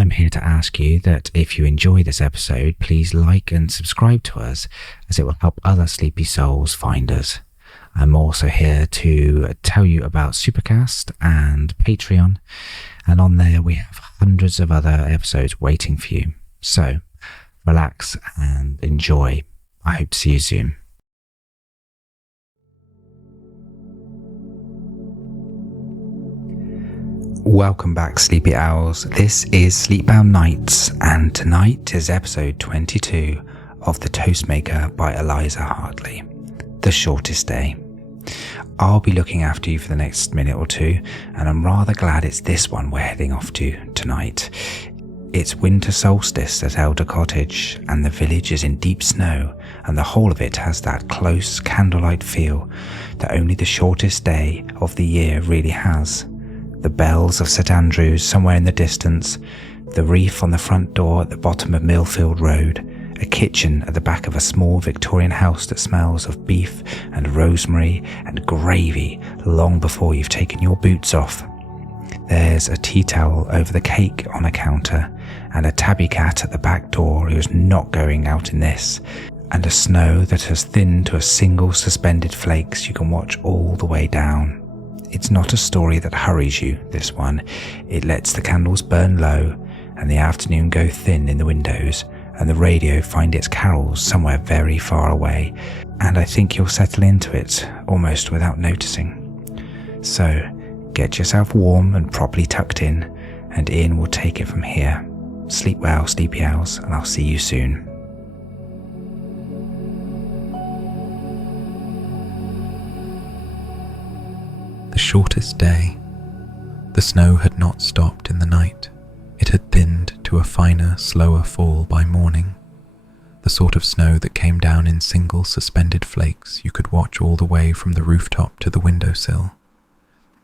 I'm here to ask you that if you enjoy this episode, please like and subscribe to us, as it will help other sleepy souls find us. I'm also here to tell you about Supercast and Patreon, and on there we have hundreds of other episodes waiting for you. So, relax and enjoy. I hope to see you soon. Welcome back, Sleepy Owls. This is Sleepbound Nights, and tonight is episode 22 of The Toastmaker by Eliza Hartley, The Shortest Day. I'll be looking after you for the next minute or two, and I'm rather glad it's this one we're heading off to tonight. It's winter solstice at Elder Cottage, and the village is in deep snow, and the whole of it has that close candlelight feel that only the shortest day of the year really has. The bells of St Andrews somewhere in the distance, the reef on the front door at the bottom of Millfield Road, a kitchen at the back of a small Victorian house that smells of beef and rosemary and gravy long before you've taken your boots off. There's a tea towel over the cake on a counter, and a tabby cat at the back door who's not going out in this, and a snow that has thinned to a single suspended flakes you can watch all the way down. It's not a story that hurries you, this one. It lets the candles burn low and the afternoon go thin in the windows and the radio find its carols somewhere very far away, and I think you'll settle into it almost without noticing. So, get yourself warm and properly tucked in, and Ian will take it from here. Sleep well, Sleepy Owls, and I'll see you soon. The shortest day. The snow had not stopped in the night. It had thinned to a finer, slower fall by morning. The sort of snow that came down in single suspended flakes you could watch all the way from the rooftop to the windowsill.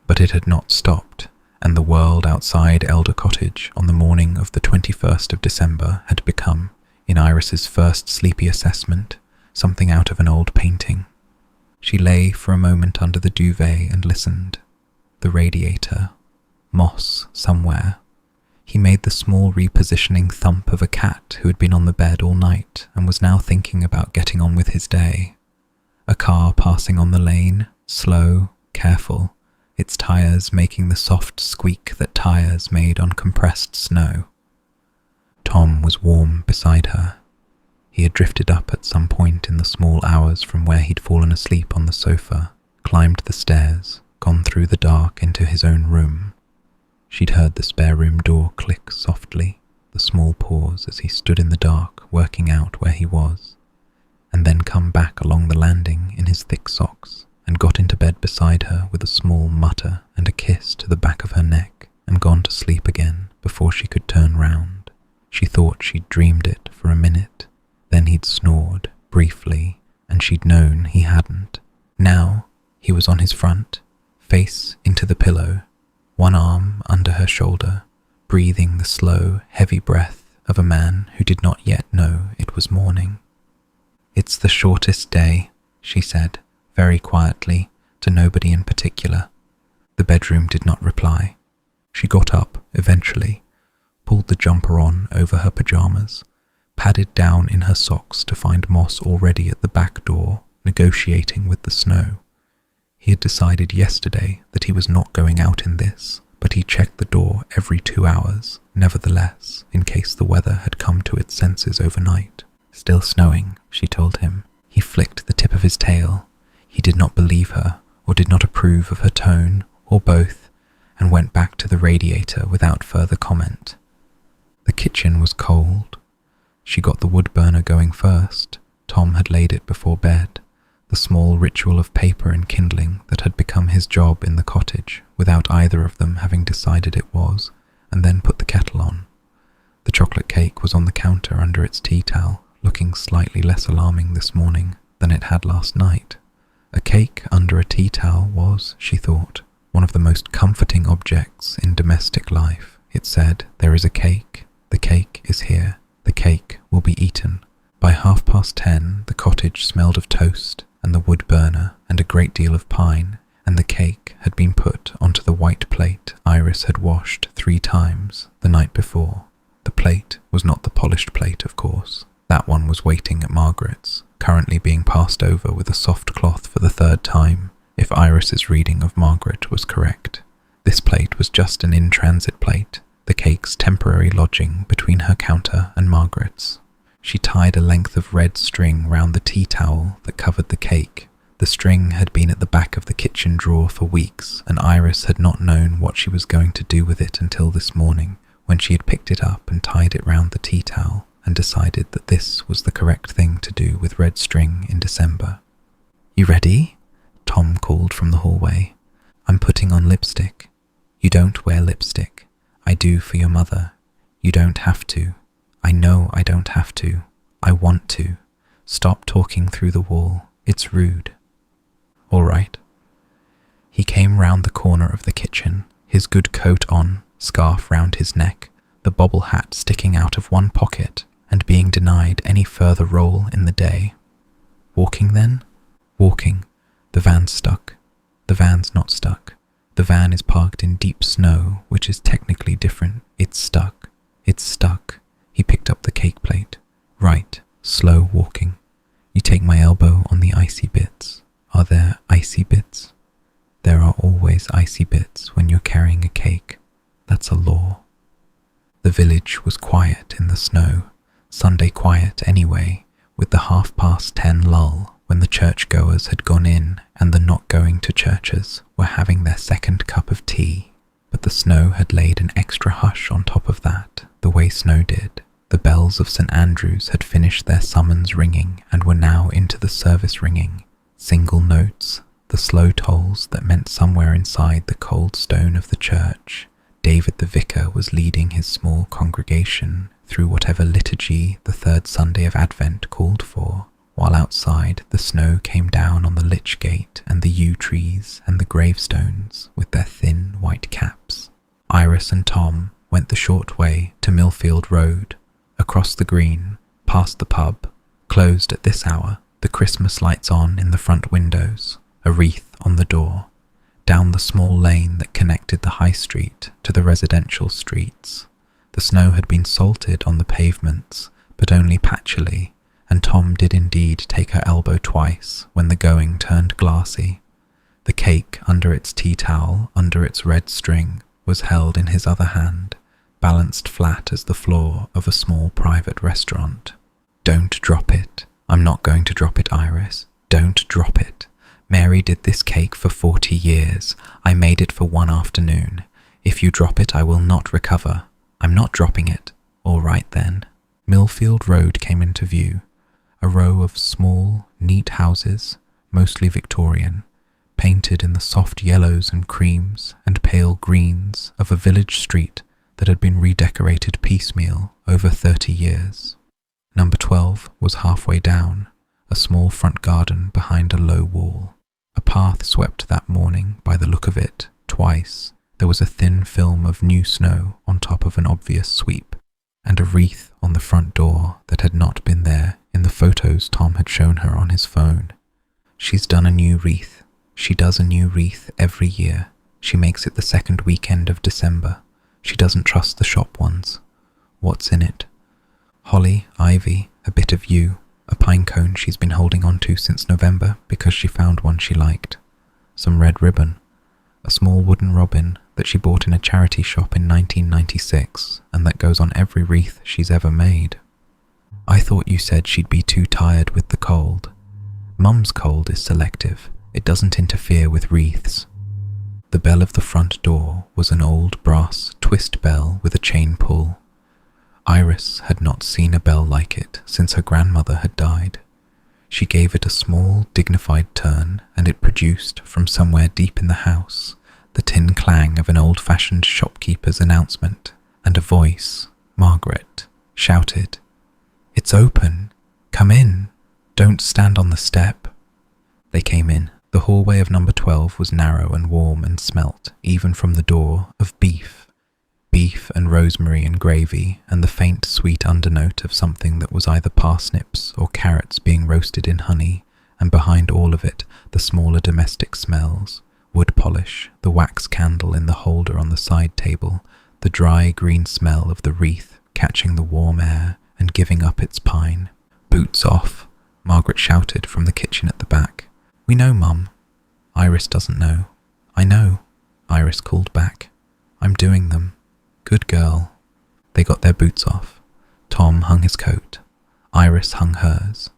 But it had not stopped, and the world outside Elder Cottage on the morning of the 21st of December had become, in Iris's first sleepy assessment, something out of an old painting. She lay for a moment under the duvet and listened. The radiator. Moss somewhere. He made the small repositioning thump of a cat who had been on the bed all night and was now thinking about getting on with his day. A car passing on the lane, slow, careful, its tyres making the soft squeak that tyres made on compressed snow. Tom was warm beside her. He had drifted up at some point in the small hours from where he'd fallen asleep on the sofa, climbed the stairs, gone through the dark into his own room. She'd heard the spare room door click softly, the small pause as he stood in the dark working out where he was, and then come back along the landing in his thick socks and got into bed beside her with a small mutter and a kiss to the back of her neck and gone to sleep again before she could turn round. She thought she'd dreamed it for a minute. Then he'd snored, briefly, and she'd known he hadn't. Now, he was on his front, face into the pillow, one arm under her shoulder, breathing the slow, heavy breath of a man who did not yet know it was morning. "It's the shortest day," she said, very quietly, to nobody in particular. The bedroom did not reply. She got up, eventually, pulled the jumper on over her pyjamas, padded down in her socks to find Moss already at the back door, negotiating with the snow. He had decided yesterday that he was not going out in this, but he checked the door every 2 hours, nevertheless, in case the weather had come to its senses overnight. Still snowing, she told him. He flicked the tip of his tail. He did not believe her, or did not approve of her tone, or both, and went back to the radiator without further comment. The kitchen was cold. She got the wood burner going first. Tom had laid it before bed, the small ritual of paper and kindling that had become his job in the cottage, without either of them having decided it was, and then put the kettle on. The chocolate cake was on the counter under its tea towel, looking slightly less alarming this morning than it had last night. A cake under a tea towel was, she thought, one of the most comforting objects in domestic life. It said, "There is a cake. The cake is here. The cake will be eaten." By 10:30, the cottage smelled of toast and the wood burner and a great deal of pine, and the cake had been put onto the white plate Iris had washed 3 times the night before. plate was not the polished plate, of course. That one was waiting at Margaret's, currently being passed over with a soft cloth for the third time, if Iris's reading of Margaret was correct. This plate was just an in-transit plate, the cake's temporary lodging between her counter and Margaret's. She tied a length of red string round the tea towel that covered the cake. The string had been at the back of the kitchen drawer for weeks, and Iris had not known what she was going to do with it until this morning, when she had picked it up and tied it round the tea towel and decided that this was the correct thing to do with red string in December. "You ready?" Tom called from the hallway. "I'm putting on lipstick." "You don't wear lipstick. I do for your mother. You don't have to. I know I don't have to. I want to. Stop talking through the wall. It's rude." "All right." He came round the corner of the kitchen, his good coat on, scarf round his neck, the bobble hat sticking out of one pocket, and being denied any further role in the day. "Walking then?" "Walking. The van's stuck." "The van's not stuck. The van is parked in deep snow, which is technically different. It's stuck. It's stuck." He picked up the cake plate. "Right. Slow walking. You take my elbow on the icy bits. Are there icy bits?" "There are always icy bits when you're carrying a cake. That's a law." The village was quiet in the snow, Sunday quiet anyway, with the 10:30 lull when the churchgoers had gone in and the not going to churches were having their second cup of tea. But the snow had laid an extra hush on top of that, the way snow did. The bells of St Andrew's had finished their summons ringing and were now into the service ringing. Single notes, the slow tolls that meant somewhere inside the cold stone of the church, David the vicar was leading his small congregation through whatever liturgy the third Sunday of Advent called for, while outside the snow came down on the lich gate and the yew trees and the gravestones with their thin white caps. Iris and Tom went the short way to Millfield Road, across the green, past the pub, closed at this hour, the Christmas lights on in the front windows, a wreath on the door, down the small lane that connected the high street to the residential streets. The snow had been salted on the pavements, but only patchily, and Tom did indeed take her elbow twice when the going turned glassy. The cake under its tea towel, under its red string, was held in his other hand, balanced flat as the floor of a small private restaurant. "Don't drop it. I'm not going to drop it, Iris. Don't drop it. Mary did this cake for 40 years. I made it for one afternoon. If you drop it, I will not recover. I'm not dropping it." "All right then." Millfield Road came into view, a row of small, neat houses, mostly Victorian, painted in the soft yellows and creams and pale greens of a village street that had been redecorated piecemeal over 30 years. Number 12 was halfway down, a small front garden behind a low wall. A path swept that morning, by the look of it, twice. There was a thin film of new snow on top of an obvious sweep, and a wreath on the front door that had not been there in the photos Tom had shown her on his phone. "She's done a new wreath. She does a new wreath every year. She makes it the second weekend of December. She doesn't trust the shop ones." "What's in it?" "Holly, ivy, a bit of yew, a pine cone she's been holding on to since November because she found one she liked, some red ribbon, a small wooden robin that she bought in a charity shop in 1996 and that goes on every wreath she's ever made." "I thought you said she'd be too tired with the cold." "Mum's cold is selective. It doesn't interfere with wreaths." The bell of the front door was an old brass twist bell with a chain pull. Iris had not seen a bell like it since her grandmother had died. She gave it a small, dignified turn, and it produced, from somewhere deep in the house, the tin clang of an old-fashioned shopkeeper's announcement, and a voice, Margaret, shouted, "It's open! Come in! Don't stand on the step!" They came in. The hallway of number 12 was narrow and warm and smelt, even from the door, of beef and rosemary and gravy, and the faint sweet undernote of something that was either parsnips or carrots being roasted in honey, and behind all of it the smaller domestic smells, wood polish, the wax candle in the holder on the side table, the dry green smell of the wreath catching the warm air and giving up its pine. "Boots off," Margaret shouted from the kitchen at the back. "We know, Mum." "Iris doesn't know." "I know," Iris called back. "I'm doing them." "Good girl." They got their boots off. Tom hung his coat. Iris hung hers.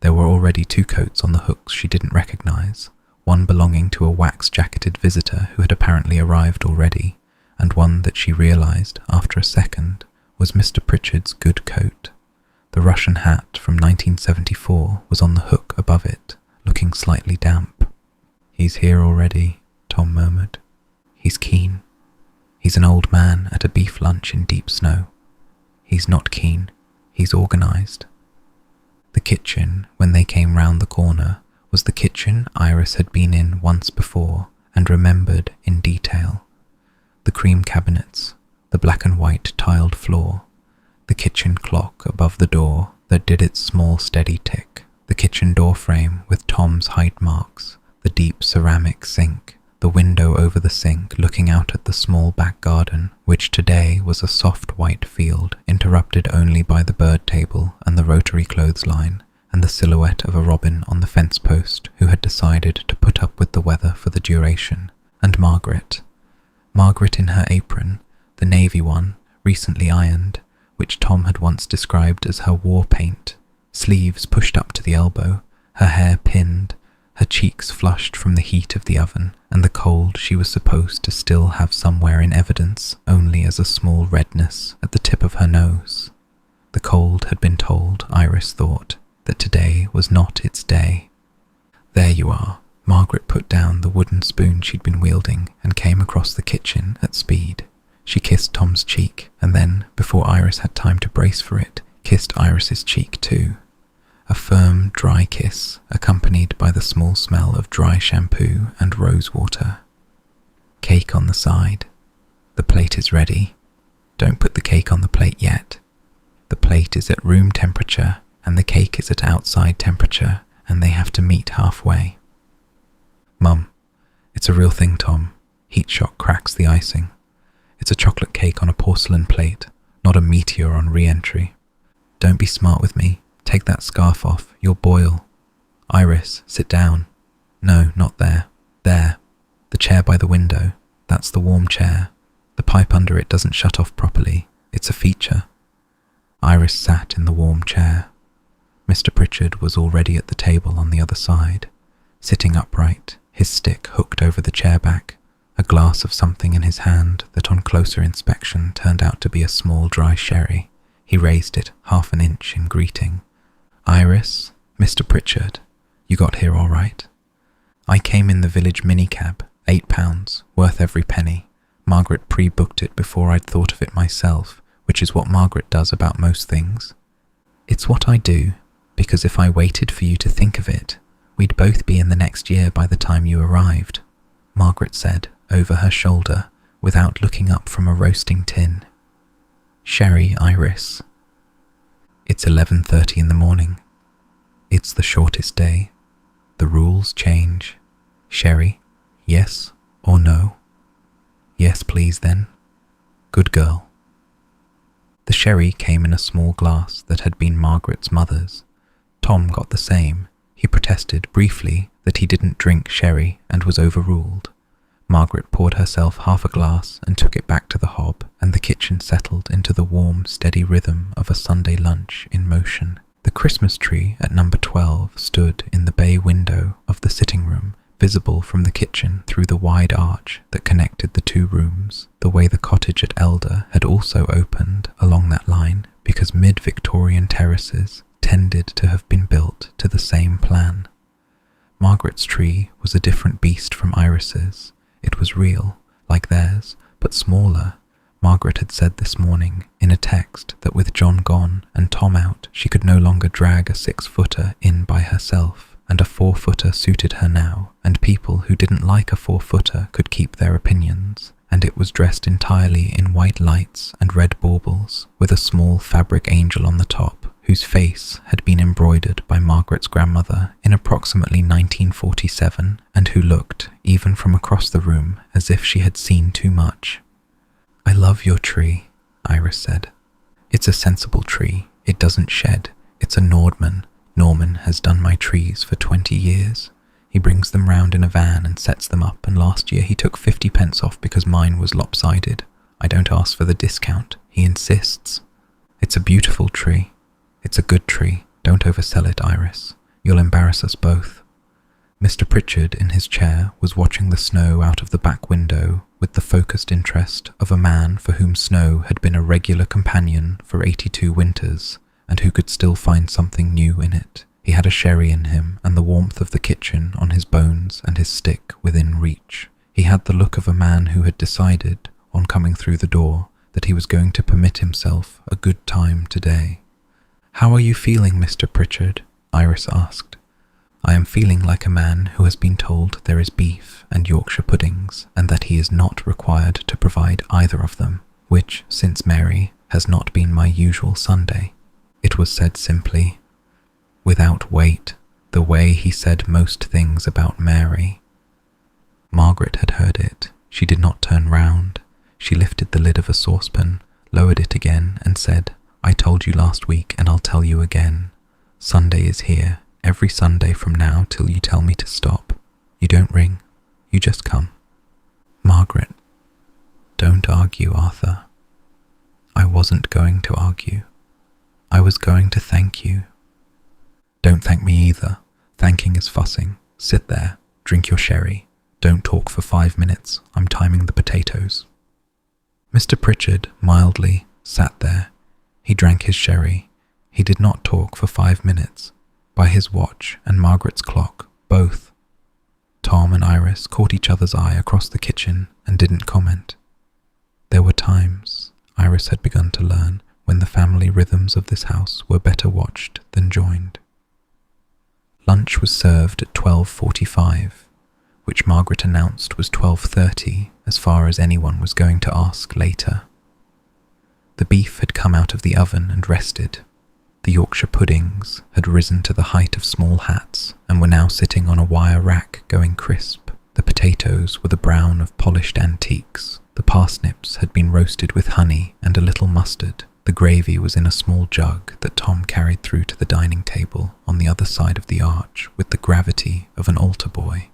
There were already 2 coats on the hooks she didn't recognize, one belonging to a wax-jacketed visitor who had apparently arrived already, and one that she realized, after a second, was Mr Pritchard's good coat. The Russian hat from 1974 was on the hook above it, looking slightly damp. "He's here already," Tom murmured. "He's keen. He's an old man at a beef lunch in deep snow. He's not keen. He's organized." The kitchen, when they came round the corner, was the kitchen Iris had been in once before and remembered in detail. The cream cabinets, the black and white tiled floor, the kitchen clock above the door that did its small steady tick, the kitchen door frame with Tom's hide marks, the deep ceramic sink, the window over the sink looking out at the small back garden, which today was a soft white field interrupted only by the bird table and the rotary clothesline, and the silhouette of a robin on the fence post who had decided to put up with the weather for the duration, and Margaret. Margaret in her apron, the navy one, recently ironed, which Tom had once described as her war paint, sleeves pushed up to the elbow, her hair pinned, her cheeks flushed from the heat of the oven and the cold she was supposed to still have somewhere in evidence only as a small redness at the tip of her nose. The cold had been told, Iris thought, that today was not its day. "There you are." Margaret put down the wooden spoon she'd been wielding and came across the kitchen at speed. She kissed Tom's cheek and then, before Iris had time to brace for it, kissed Iris's cheek too. A firm, dry kiss, accompanied by the small smell of dry shampoo and rose water. "Cake on the side. The plate is ready." "Don't put the cake on the plate yet. The plate is at room temperature and the cake is at outside temperature, and they have to meet halfway." "Mum, it's a real thing, Tom. Heat shock cracks the icing. It's a chocolate cake on a porcelain plate, not a meteor on re-entry. Don't be smart with me. Take that scarf off. You'll boil." "Iris, sit down." "No, not there. There. The chair by the window. That's the warm chair. The pipe under it doesn't shut off properly. It's a feature." Iris sat in the warm chair. Mr Pritchard was already at the table on the other side, sitting upright, his stick hooked over the chair back, a glass of something in his hand that on closer inspection turned out to be a small dry sherry. He raised it half an inch in greeting. "Iris, Mr Pritchard, you got here all right?" "I came in the village minicab, £8, worth every penny. Margaret pre-booked it before I'd thought of it myself, which is what Margaret does about most things. It's what I do, because if I waited for you to think of it, we'd both be in the next year by the time you arrived," Margaret said, over her shoulder, without looking up from a roasting tin. "Sherry, Iris." It's 11:30 in the morning. It's the shortest day. The rules change. Sherry, yes or no? "Yes, please, then." "Good girl." The sherry came in a small glass that had been Margaret's mother's. Tom got the same. He protested briefly that he didn't drink sherry and was overruled. Margaret poured herself half a glass and took it back to the hob, and the kitchen settled into the warm, steady rhythm of a Sunday lunch in motion. The Christmas tree at number 12 stood in the bay window of the sitting room, visible from the kitchen through the wide arch that connected the 2 rooms, the way the cottage at Elder had also opened along that line, because mid-Victorian terraces tended to have been built to the same plan. Margaret's tree was a different beast from Iris's. It was real, like theirs, but smaller. Margaret had said this morning, in a text, that with John gone and Tom out, she could no longer drag a 6-footer in by herself, and a 4-footer suited her now, and people who didn't like a 4-footer could keep their opinions, and it was dressed entirely in white lights and red baubles, with a small fabric angel on the top, whose face had been embroidered by Margaret's grandmother in approximately 1947, and who looked, even from across the room, as if she had seen too much. "I love your tree," Iris said. It's a sensible tree. It doesn't shed. It's a Nordman. Norman has done my trees for 20 years. He brings them round in a van and sets them up, and last year he took 50p off because mine was lopsided. I don't ask for the discount. He insists. It's a beautiful tree. It's a good tree. Don't oversell it, Iris. You'll embarrass us both. Mr. Pritchard, in his chair, was watching the snow out of the back window with the focused interest of a man for whom snow had been a regular companion for 82 winters, and who could still find something new in it. He had a sherry in him, and the warmth of the kitchen on his bones and his stick within reach. He had the look of a man who had decided, on coming through the door, that he was going to permit himself a good time today. "How are you feeling, Mr. Pritchard?" Iris asked. "I am feeling like a man who has been told there is beef and Yorkshire puddings, and that he is not required to provide either of them, which, since Mary, has not been my usual Sunday." It was said simply, without weight, the way he said most things about Mary. Margaret had heard it. She did not turn round. She lifted the lid of a saucepan, lowered it again, and said, "I told you last week, and I'll tell you again. Sunday is here, every Sunday from now till you tell me to stop. You don't ring, you just come." "Margaret, don't argue, Arthur." "I wasn't going to argue. I was going to thank you." "Don't thank me either. Thanking is fussing. Sit there, drink your sherry. Don't talk for 5 minutes. I'm timing the potatoes." Mr. Pritchard, mildly, sat there. He drank his sherry. He did not talk for 5 minutes. By his watch and Margaret's clock, both. Tom and Iris caught each other's eye across the kitchen and didn't comment. There were times, Iris had begun to learn, when the family rhythms of this house were better watched than joined. Lunch was served at 12:45, which Margaret announced was 12:30 as far as anyone was going to ask later. The beef had come out of the oven and rested. The Yorkshire puddings had risen to the height of small hats and were now sitting on a wire rack going crisp. The potatoes were the brown of polished antiques. The parsnips had been roasted with honey and a little mustard. The gravy was in a small jug that Tom carried through to the dining table on the other side of the arch with the gravity of an altar boy.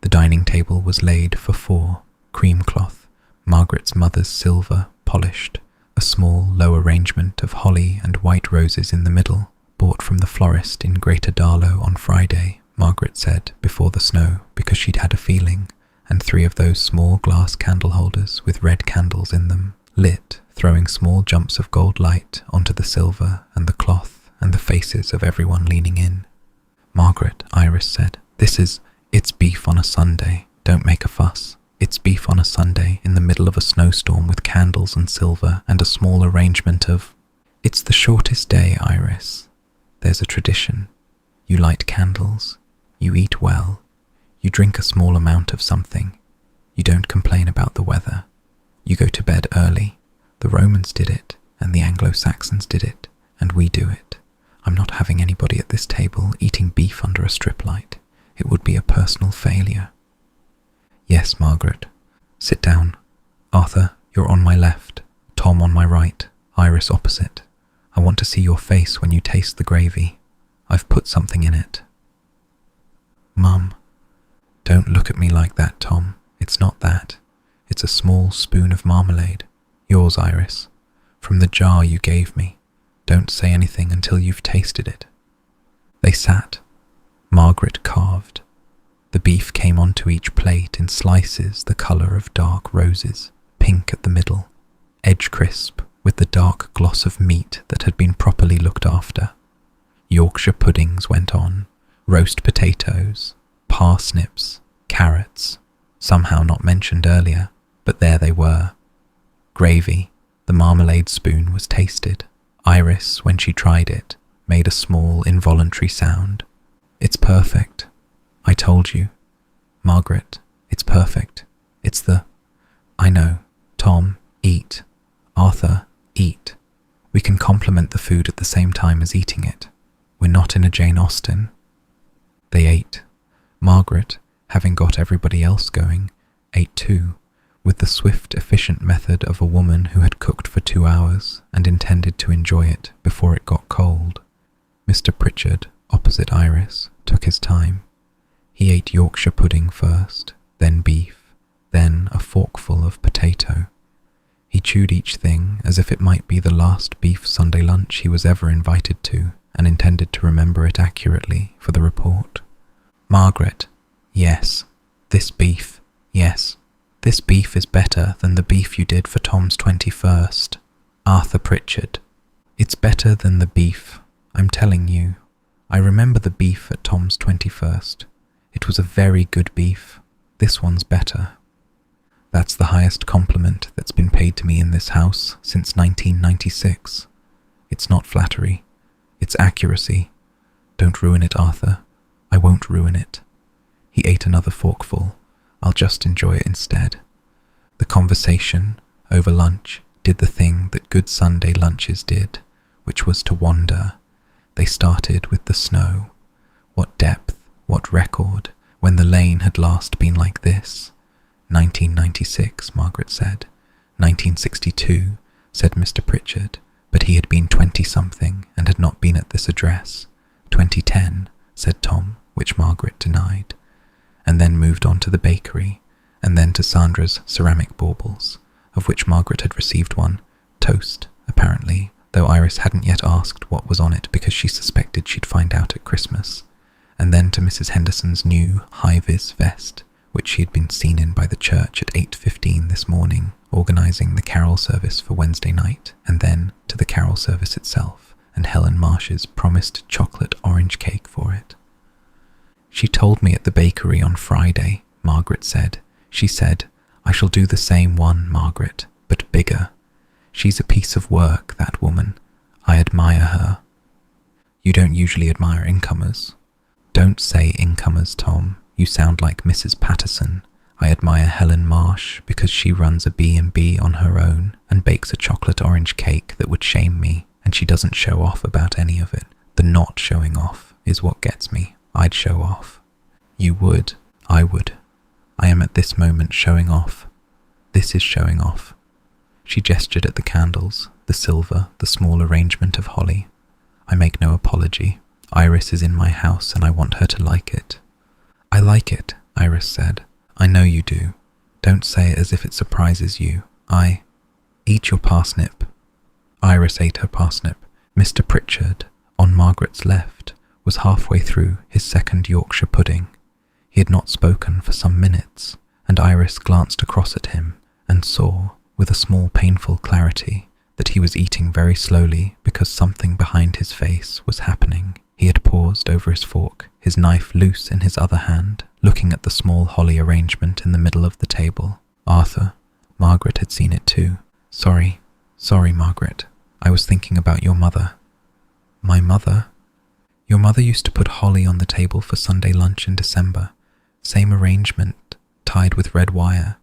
The dining table was laid for 4, cream cloth, Margaret's mother's silver, polished, a small low arrangement of holly and white roses in the middle, bought from the florist in Greater Darlow on Friday, Margaret said, before the snow, because she'd had a feeling, and 3 of those small glass candle holders with red candles in them, lit, throwing small jumps of gold light onto the silver and the cloth and the faces of everyone leaning in. "Margaret," Iris said, it's beef on a Sunday. Don't make a fuss. It's beef on a Sunday in the middle of a snowstorm with candles and silver and a small arrangement of... It's the shortest day, Iris. There's a tradition. You light candles. You eat well. You drink a small amount of something. You don't complain about the weather. You go to bed early. The Romans did it, and the Anglo-Saxons did it, and we do it. I'm not having anybody at this table eating beef under a strip light. It would be a personal failure. Yes, Margaret. Sit down. Arthur, you're on my left. Tom on my right. Iris opposite. I want to see your face when you taste the gravy. I've put something in it. Mum. Don't look at me like that, Tom. It's not that. It's a small spoon of marmalade. Yours, Iris. From the jar you gave me. Don't say anything until you've tasted it. They sat. Margaret carved. The beef came onto each plate in slices the colour of dark roses, pink at the middle, edge crisp with the dark gloss of meat that had been properly looked after. Yorkshire puddings went on, roast potatoes, parsnips, carrots, somehow not mentioned earlier, but there they were. Gravy, the marmalade spoon was tasted. Iris, when she tried it, made a small involuntary sound. It's perfect. I told you. Margaret, it's perfect. It's the... I know. Tom, eat. Arthur, eat. We can compliment the food at the same time as eating it. We're not in a Jane Austen. They ate. Margaret, having got everybody else going, ate too, with the swift, efficient method of a woman who had cooked for 2 hours and intended to enjoy it before it got cold. Mr. Pritchard, opposite Iris, took his time. He ate Yorkshire pudding first, then beef, then a forkful of potato. He chewed each thing as if it might be the last beef Sunday lunch he was ever invited to, and intended to remember it accurately for the report. Margaret, yes. This beef, yes. This beef is better than the beef you did for Tom's 21st. Arthur Pritchard. It's better than the beef, I'm telling you. I remember the beef at Tom's 21st. It was a very good beef. This one's better. That's the highest compliment that's been paid to me in this house since 1996. It's not flattery. It's accuracy. Don't ruin it, Arthur. I won't ruin it. He ate another forkful. I'll just enjoy it instead. The conversation, over lunch, did the thing that good Sunday lunches did, which was to wander. They started with the snow. What depth, what record, when the lane had last been like this. 1996, Margaret said. 1962, said Mr. Pritchard, but he had been 20-something and had not been at this address. 2010, said Tom, which Margaret denied, and then moved on to the bakery, and then to Sandra's ceramic baubles, of which Margaret had received one, toast, apparently, though Iris hadn't yet asked what was on it because she suspected she'd find out at Christmas, and then to Mrs. Henderson's new high-vis vest, which she had been seen in by the church at 8:15 this morning, organising the carol service for Wednesday night, and then to the carol service itself, and Helen Marsh's promised chocolate orange cake for it. She told me at the bakery on Friday, Margaret said. She said, I shall do the same one, Margaret, but bigger. She's a piece of work, that woman. I admire her. You don't usually admire incomers. Don't say incomers, Tom. You sound like Mrs. Patterson. I admire Helen Marsh because she runs a B&B on her own and bakes a chocolate orange cake that would shame me, and she doesn't show off about any of it. The not showing off is what gets me. I'd show off. You would. I would. I am at this moment showing off. This is showing off. She gestured at the candles, the silver, the small arrangement of holly. I make no apology. Iris is in my house and I want her to like it. I like it, Iris said. I know you do. Don't say it as if it surprises you. Eat your parsnip. Iris ate her parsnip. Mr. Pritchard, on Margaret's left, was halfway through his second Yorkshire pudding. He had not spoken for some minutes, and Iris glanced across at him and saw, with a small painful clarity, that he was eating very slowly because something behind his face was happening. He had paused over his fork, his knife loose in his other hand, looking at the small holly arrangement in the middle of the table. Arthur, Margaret had seen it too. Sorry, Margaret. I was thinking about your mother. My mother? Your mother used to put holly on the table for Sunday lunch in December. Same arrangement, tied with red wire.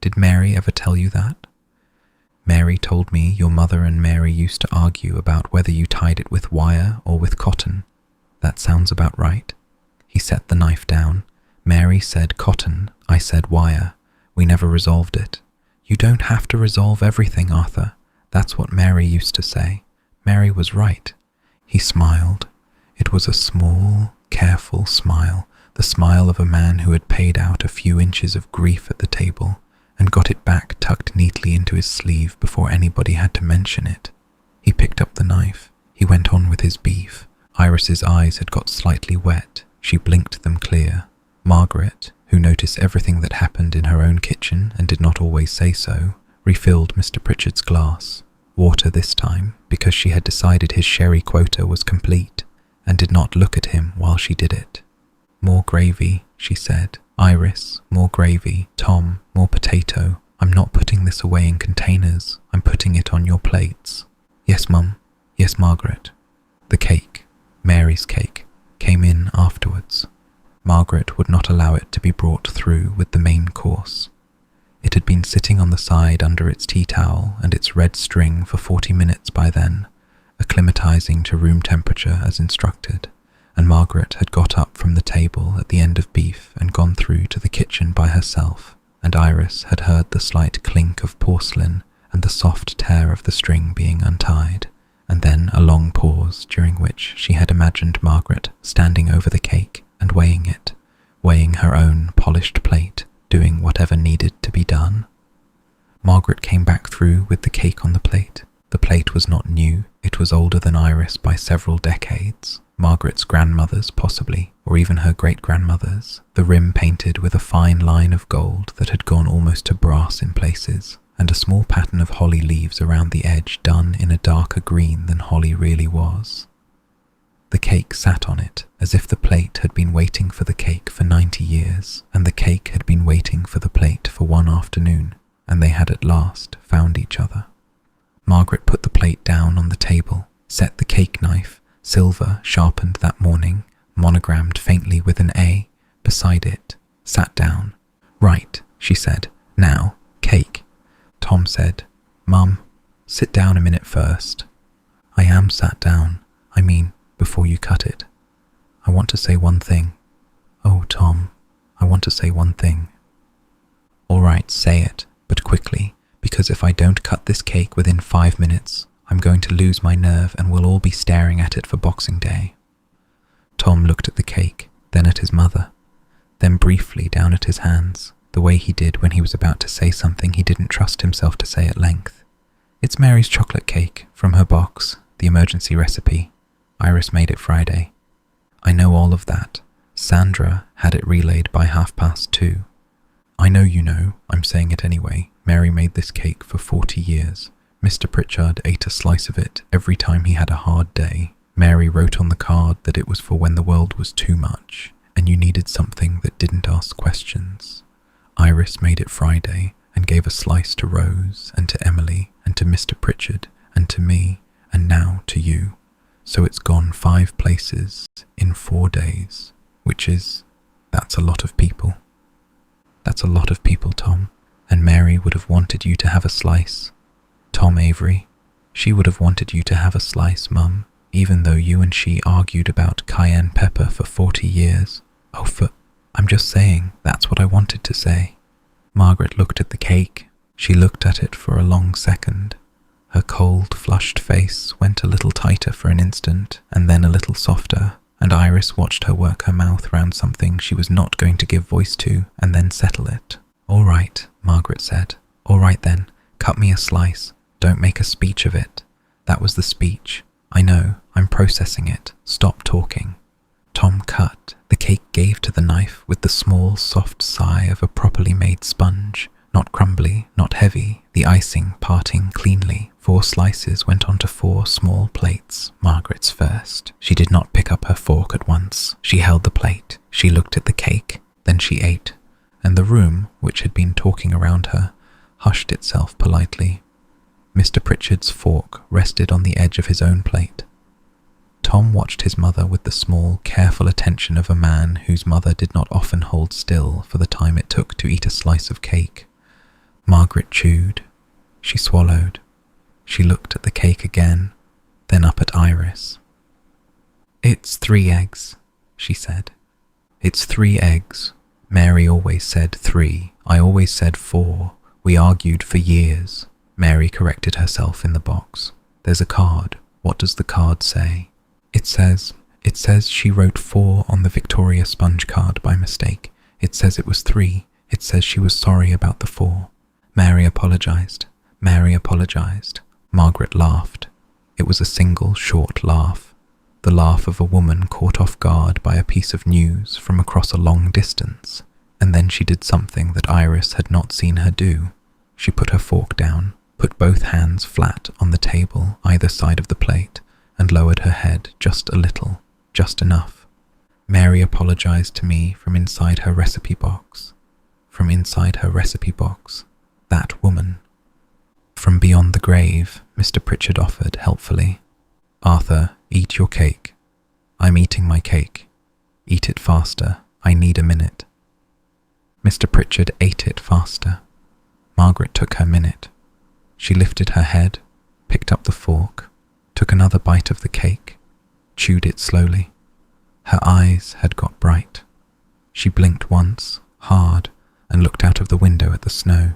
Did Mary ever tell you that? Mary told me your mother and Mary used to argue about whether you tied it with wire or with cotton. That sounds about right. He set the knife down. Mary said cotton, I said wire. We never resolved it. You don't have to resolve everything, Arthur. That's what Mary used to say. Mary was right. He smiled. It was a small, careful smile, the smile of a man who had paid out a few inches of grief at the table and got it back tucked neatly into his sleeve before anybody had to mention it. He picked up the knife. He went on with his beef. Iris's eyes had got slightly wet. She blinked them clear. Margaret, who noticed everything that happened in her own kitchen and did not always say so, refilled Mr. Pritchard's glass. Water this time, because she had decided his sherry quota was complete, and did not look at him while she did it. More gravy, she said. Iris, more gravy. Tom, more potato. I'm not putting this away in containers. I'm putting it on your plates. Yes, Mum. Yes, Margaret. The cake, Mary's cake, came in afterwards. Margaret would not allow it to be brought through with the main course. It had been sitting on the side under its tea towel and its red string for 40 minutes by then, acclimatizing to room temperature as instructed, and Margaret had got up from the table at the end of beef and gone through to the kitchen by herself. and Iris had heard the slight clink of porcelain and the soft tear of the string being untied, and then a long pause during which she had imagined Margaret standing over the cake and weighing it, weighing her own polished plate, doing whatever needed to be done. Margaret came back through with the cake on the plate. The plate was not new, it was older than Iris by several decades. Margaret's grandmother's possibly, or even her great-grandmother's, the rim painted with a fine line of gold that had gone almost to brass in places, and a small pattern of holly leaves around the edge done in a darker green than holly really was. The cake sat on it, as if the plate had been waiting for the cake for 90 years, and the cake had been waiting for the plate for one afternoon, and they had at last found each other. Margaret put the plate down on the table, set the cake knife, silver, sharpened that morning, monogrammed faintly with an A, beside it, sat down. "Right," she said. "Now, cake." Tom said, "Mum, sit down a minute first." "I am sat down. I mean, before you cut it. I want to say one thing." "Oh, Tom, I want to say one thing." "All right, say it, but quickly, because if I don't cut this cake within 5 minutes, I'm going to lose my nerve and we'll all be staring at it for Boxing Day." Tom looked at the cake, then at his mother, then briefly down at his hands, the way he did when he was about to say something he didn't trust himself to say at length. "It's Mary's chocolate cake, from her box, the emergency recipe. Iris made it Friday. I know all of that. Sandra had it relayed by 2:30. I know you know, I'm saying it anyway. Mary made this cake for 40 years. Mr Pritchard ate a slice of it every time he had a hard day. Mary wrote on the card that it was for when the world was too much, and you needed something that didn't ask questions. Iris made it Friday, and gave a slice to Rose, and to Emily, and to Mr Pritchard, and to me, and now to you. So it's gone 5 places in 4 days, that's a lot of people. That's a lot of people, Tom, and Mary would have wanted you to have a slice. Tom Avery, she would have wanted you to have a slice, Mum, even though you and she argued about cayenne pepper for 40 years. I'm just saying, that's what I wanted to say." Margaret looked at the cake. She looked at it for a long second. Her cold, flushed face went a little tighter for an instant, and then a little softer, and Iris watched her work her mouth round something she was not going to give voice to, and then settle it. "All right," Margaret said. "All right then, cut me a slice. Don't make a speech of it." That was the speech. "I know, I'm processing it. Stop talking." Tom cut. The cake gave to the knife with the small, soft sigh of a properly made sponge. Not crumbly, not heavy, the icing parting cleanly. 4 slices went onto 4 small plates, Margaret's first. She did not pick up her fork at once. She held the plate. She looked at the cake. Then she ate. And the room, which had been talking around her, hushed itself politely. Mr Pritchard's fork rested on the edge of his own plate. Tom watched his mother with the small, careful attention of a man whose mother did not often hold still for the time it took to eat a slice of cake. Margaret chewed. She swallowed. She looked at the cake again, then up at Iris. "It's 3 eggs, she said. "It's 3 eggs. Mary always said 3. I always said 4. We argued for years." Mary corrected herself in the box. "There's a card. What does the card say?" It says she wrote 4 on the Victoria sponge card by mistake. It says it was 3. It says she was sorry about the 4. Mary apologized. Mary apologized. Margaret laughed. It was a single, short laugh. The laugh of a woman caught off guard by a piece of news from across a long distance. And then she did something that Iris had not seen her do. She put her fork down, put both hands flat on the table either side of the plate, and lowered her head just a little, just enough. Mary apologized to me from inside her recipe box. From inside her recipe box. That woman. From beyond the grave, Mr Pritchard offered helpfully. "Arthur, eat your cake." "I'm eating my cake." "Eat it faster. I need a minute." Mr Pritchard ate it faster. Margaret took her minute. She lifted her head, picked up the fork, took another bite of the cake, chewed it slowly. Her eyes had got bright. She blinked once, hard, and looked out of the window at the snow.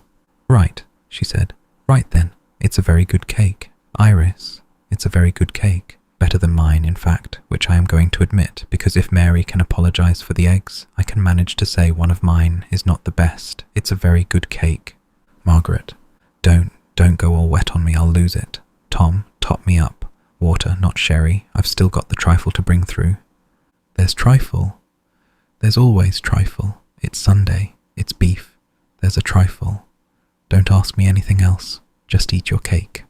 "Right," she said. "Right then, it's a very good cake. Iris, it's a very good cake. Better than mine, in fact, which I am going to admit, because if Mary can apologise for the eggs, I can manage to say one of mine is not the best. It's a very good cake." "Margaret, don't go all wet on me, I'll lose it. Tom, top me up. Water, not sherry. I've still got the trifle to bring through." "There's trifle. There's always trifle. It's Sunday. It's beef. There's a trifle. Don't ask me anything else. Just eat your cake."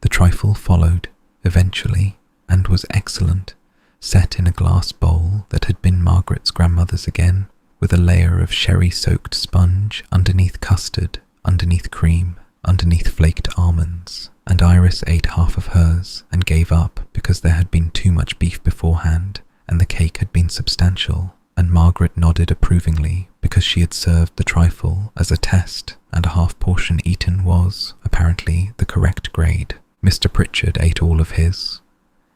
The trifle followed, eventually, and was excellent, set in a glass bowl that had been Margaret's grandmother's again, with a layer of sherry-soaked sponge underneath custard, underneath cream, underneath flaked almonds, and Iris ate half of hers and gave up because there had been too much beef beforehand, and the cake had been substantial, and Margaret nodded approvingly because she had served the trifle as a test, and a half portion eaten was, apparently, the correct grade. Mr Pritchard ate all of his.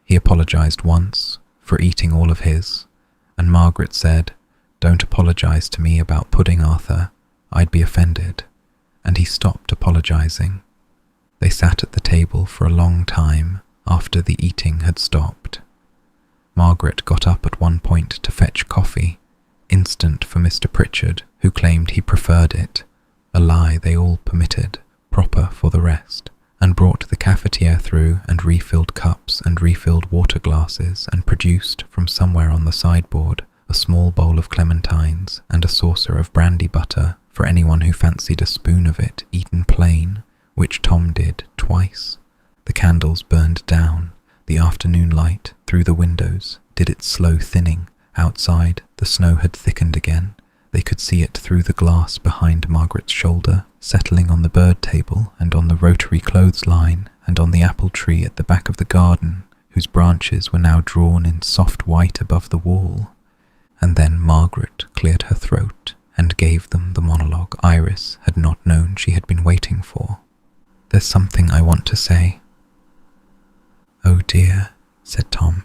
He apologised once for eating all of his, and Margaret said, "Don't apologise to me about pudding, Arthur. I'd be offended." And he stopped apologising. They sat at the table for a long time after the eating had stopped. Margaret got up at one point to fetch coffee, instant for Mr Pritchard, who claimed he preferred it, a lie they all permitted, proper for the rest, and brought the cafetiere through and refilled cups and refilled water glasses and produced from somewhere on the sideboard a small bowl of clementines and a saucer of brandy butter for anyone who fancied a spoon of it eaten plain, which Tom did twice. The candles burned down. The afternoon light through the windows did its slow thinning. Outside, the snow had thickened again. They could see it through the glass behind Margaret's shoulder, settling on the bird table and on the rotary clothesline and on the apple tree at the back of the garden, whose branches were now drawn in soft white above the wall. And then Margaret cleared her throat and gave them the monologue Iris had not known she had been waiting for. "There's something I want to say." "Oh dear," said Tom.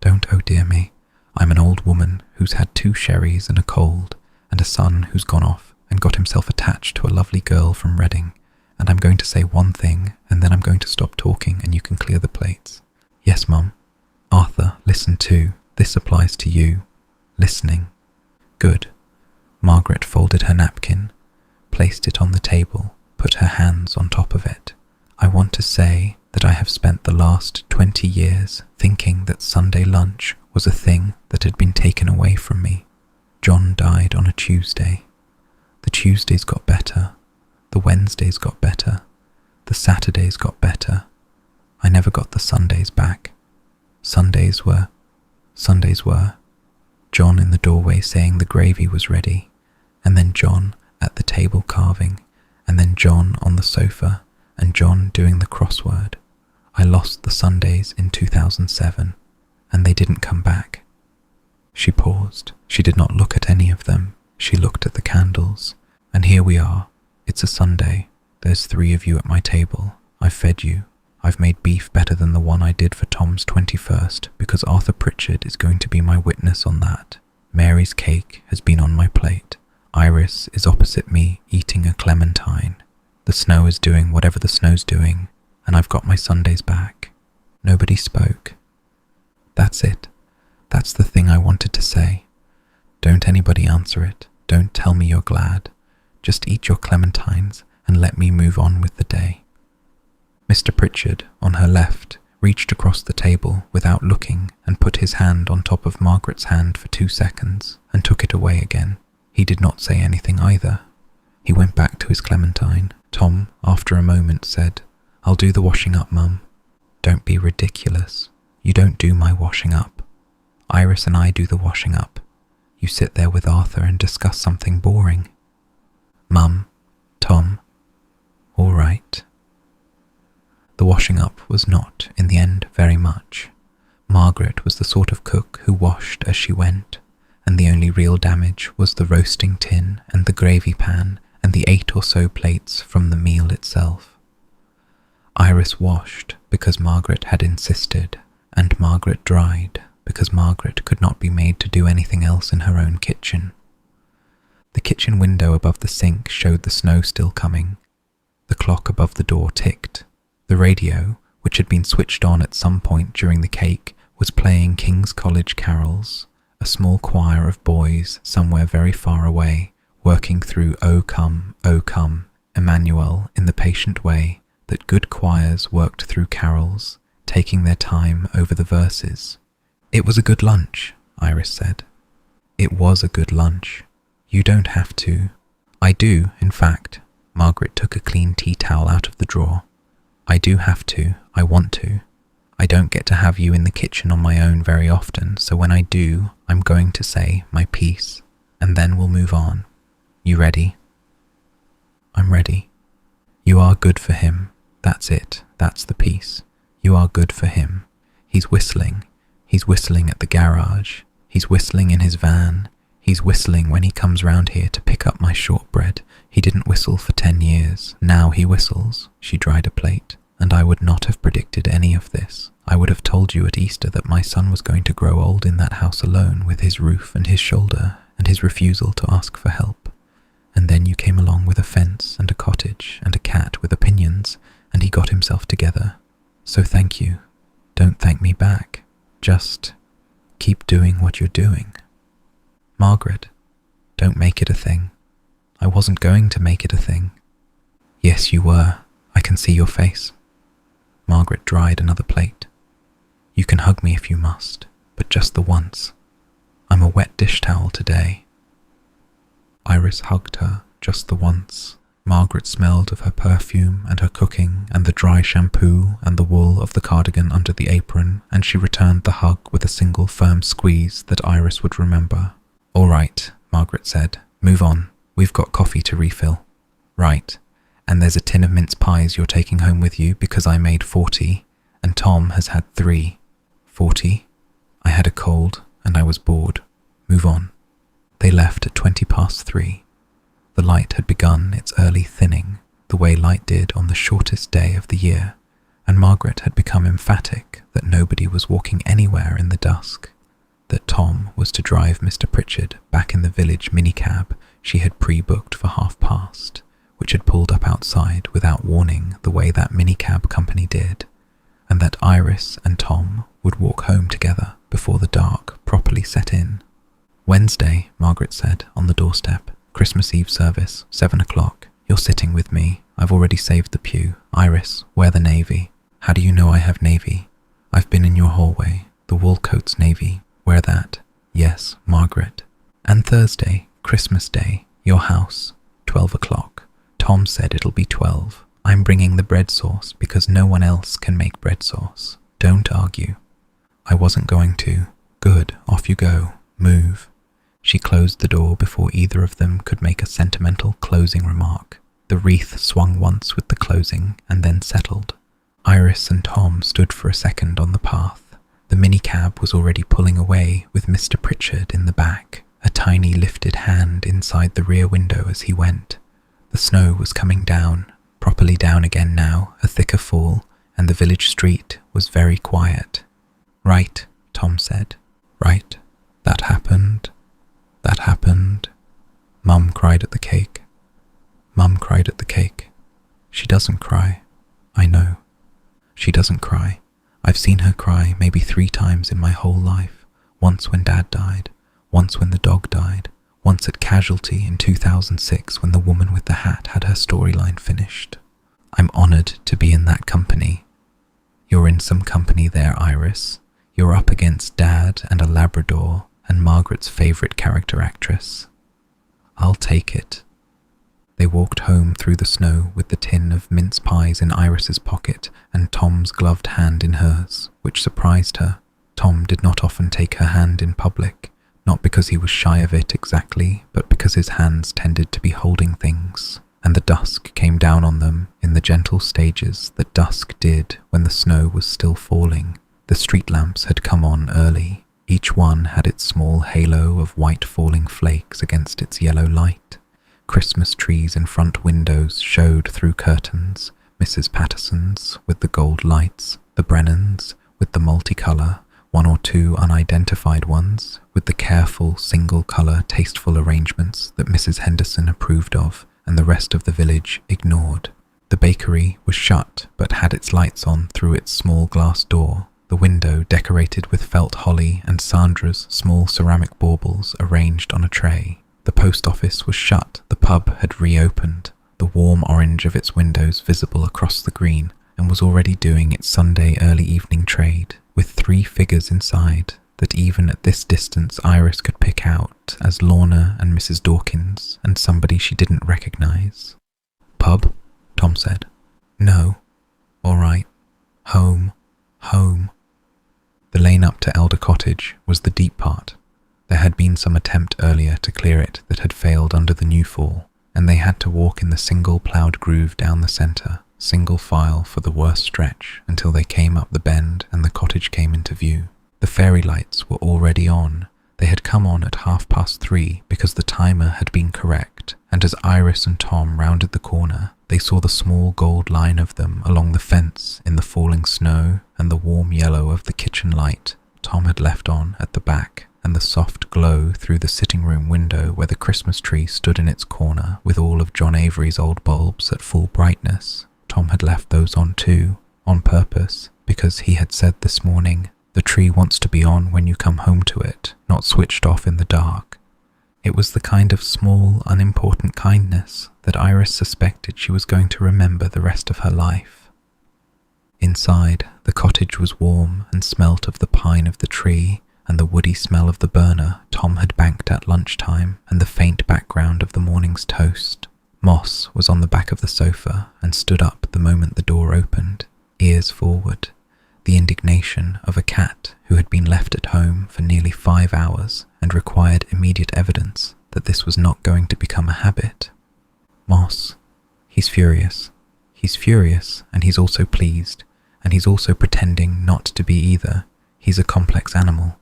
"Don't oh dear me. I'm an old woman who's had 2 sherries and a cold, and a son who's gone off and got himself attached to a lovely girl from Reading, and I'm going to say one thing, and then I'm going to stop talking and you can clear the plates." "Yes, Mum." "Arthur, listen too. This applies to you. Listening." "Good." Margaret folded her napkin, placed it on the table, put her hands on top of it. "I want to say that I have spent the last 20 years thinking that Sunday lunch was a thing that had been taken away from me. John died on a Tuesday. The Tuesdays got better. The Wednesdays got better. The Saturdays got better. I never got the Sundays back. Sundays were. John in the doorway saying the gravy was ready, and then John at the table carving, and then John on the sofa, and John doing the crossword. I lost the Sundays in 2007, and they didn't come back." She paused. She did not look at any of them. She looked at the candles. "And here we are. It's a Sunday. There's 3 of you at my table. I've fed you. I've made beef better than the one I did for Tom's 21st, because Arthur Pritchard is going to be my witness on that. Mary's cake has been on my plate. Iris is opposite me eating a clementine. The snow is doing whatever the snow's doing, and I've got my Sundays back." Nobody spoke. "That's it. That's the thing I wanted to say. Don't anybody answer it. Don't tell me you're glad. Just eat your clementines and let me move on with the day." Mr Pritchard, on her left, reached across the table without looking and put his hand on top of Margaret's hand for 2 seconds and took it away again. He did not say anything either. He went back to his clementine. Tom, after a moment, said, "I'll do the washing up, Mum." "Don't be ridiculous. You don't do my washing up. Iris and I do the washing up. You sit there with Arthur and discuss something boring." "Mum, Tom, all right." The washing up was not, in the end, very much. Margaret was the sort of cook who washed as she went, and the only real damage was the roasting tin and the gravy pan and the 8 or so plates from the meal itself. Iris washed because Margaret had insisted, and Margaret dried because Margaret could not be made to do anything else in her own kitchen. The kitchen window above the sink showed the snow still coming. The clock above the door ticked. The radio, which had been switched on at some point during the cake, was playing King's College carols, a small choir of boys somewhere very far away, working through O Come, Emmanuel in the patient way that good choirs worked through carols, taking their time over the verses. "It was a good lunch," Iris said. "It was a good lunch. You don't have to." "I do, in fact." Margaret took a clean tea towel out of the drawer. "I do have to. I want to. I don't get to have you in the kitchen on my own very often, so when I do, I'm going to say my piece, and then we'll move on. You ready?" "I'm ready." "You are good for him. That's it. That's the piece. You are good for him. He's whistling. He's whistling at the garage. He's whistling in his van. He's whistling when he comes round here to pick up my shortbread. He didn't whistle for 10 years. Now he whistles." She dried a plate. "And I would not have predicted any of this. I would have told you at Easter that my son was going to grow old in that house alone with his roof and his shoulder and his refusal to ask for help. And then you came along with a fence and a cottage and a cat with opinions, and he got himself together. So thank you. Don't thank me back. Just keep doing what you're doing." "Margaret, don't make it a thing." "I wasn't going to make it a thing." "Yes, you were. I can see your face." Margaret dried another plate. "You can hug me if you must, but just the once. I'm a wet dish towel today." Iris hugged her just the once. Margaret smelled of her perfume and her cooking and the dry shampoo and the wool of the cardigan under the apron, and she returned the hug with a single firm squeeze that Iris would remember. "All right," Margaret said. "Move on. We've got coffee to refill." "Right. And there's a tin of mince pies you're taking home with you because I made 40, and Tom has had 3. 40? I had a cold, and I was bored. Move on." They left at 3:20. The light had begun its early thinning, the way light did on the shortest day of the year, and Margaret had become emphatic that nobody was walking anywhere in the dusk, that Tom was to drive Mr Pritchard back in the village minicab she had pre-booked for past, which had pulled up outside without warning the way that minicab company did, and that Iris and Tom would walk home together before the dark properly set in. "Wednesday," Margaret said on the doorstep. "Christmas Eve service, 7 o'clock. You're sitting with me. I've already saved the pew. Iris, wear the navy." "How do you know I have navy?" "I've been in your hallway. The wool coat's navy. Wear that." "Yes, Margaret." "And Thursday, Christmas Day, your house, 12 o'clock. Tom said it'll be 12. I'm bringing the bread sauce because no one else can make bread sauce. Don't argue." "I wasn't going to." "Good, off you go. Move." She closed the door before either of them could make a sentimental closing remark. The wreath swung once with the closing and then settled. Iris and Tom stood for a second on the path. The minicab was already pulling away with Mr Pritchard in the back, a tiny lifted hand inside the rear window as he went. The snow was coming down, properly down again now, a thicker fall, and the village street was very quiet. "Right," Tom said. "Right. That happened. That happened." Mum cried at the cake. Mum cried at the cake. She doesn't cry. I know. She doesn't cry. I've seen her cry maybe 3 times in my whole life. Once when Dad died. Once when the dog died. Once at Casualty in 2006 when the woman with the hat had her storyline finished. I'm honoured to be in that company. You're in some company there, Iris. You're up against Dad and a Labrador and Margaret's favourite character actress. I'll take it. They walked home through the snow with the tin of mince pies in Iris's pocket and Tom's gloved hand in hers, which surprised her. Tom did not often take her hand in public, not because he was shy of it exactly, but because his hands tended to be holding things, and the dusk came down on them in the gentle stages that dusk did when the snow was still falling. The street lamps had come on early. Each one had its small halo of white falling flakes against its yellow light. Christmas trees in front windows showed through curtains, Mrs. Patterson's with the gold lights, the Brennans with the multicolour, one or two unidentified ones with the careful, single-colour, tasteful arrangements that Mrs. Henderson approved of and the rest of the village ignored. The bakery was shut but had its lights on through its small glass door, the window decorated with felt holly and Sandra's small ceramic baubles arranged on a tray. The post office was shut, the pub had reopened, the warm orange of its windows visible across the green, and was already doing its Sunday early evening trade, with 3 figures inside that even at this distance Iris could pick out as Lorna and Mrs. Dawkins and somebody she didn't recognise. "Pub?" Tom said. "No." "All right. Home. Home." The lane up to Elder Cottage was the deep part. There had been some attempt earlier to clear it that had failed under the new fall, and they had to walk in the single ploughed groove down the centre, single file for the worst stretch until they came up the bend and the cottage came into view. The fairy lights were already on. They had come on at 3:30 because the timer had been correct, and as Iris and Tom rounded the corner, they saw the small gold line of them along the fence in the falling snow and the warm yellow of the kitchen light Tom had left on at the back, and the soft glow through the sitting room window where the Christmas tree stood in its corner with all of John Avery's old bulbs at full brightness. Tom had left those on too, on purpose, because he had said this morning, "The tree wants to be on when you come home to it, not switched off in the dark." It was the kind of small, unimportant kindness that Iris suspected she was going to remember the rest of her life. Inside, the cottage was warm and smelt of the pine of the tree and the woody smell of the burner Tom had banked at lunchtime and the faint background of the morning's toast. Moss was on the back of the sofa and stood up the moment the door opened, ears forward, the indignation of a cat who had been left at home for nearly 5 hours and required immediate evidence that this was not going to become a habit. Moss. He's furious. He's furious, and he's also pleased, and he's also pretending not to be either. He's a complex animal.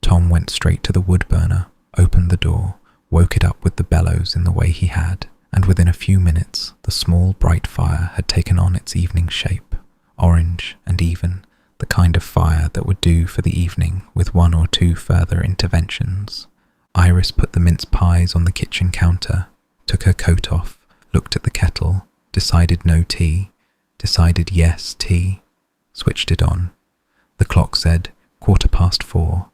Tom went straight to the wood burner, opened the door, woke it up with the bellows in the way he had, and within a few minutes the small bright fire had taken on its evening shape, orange and even, the kind of fire that would do for the evening with 1 or 2 further interventions. Iris put the mince pies on the kitchen counter, took her coat off, looked at the kettle, decided no tea, decided yes tea, switched it on. The clock said 4:15.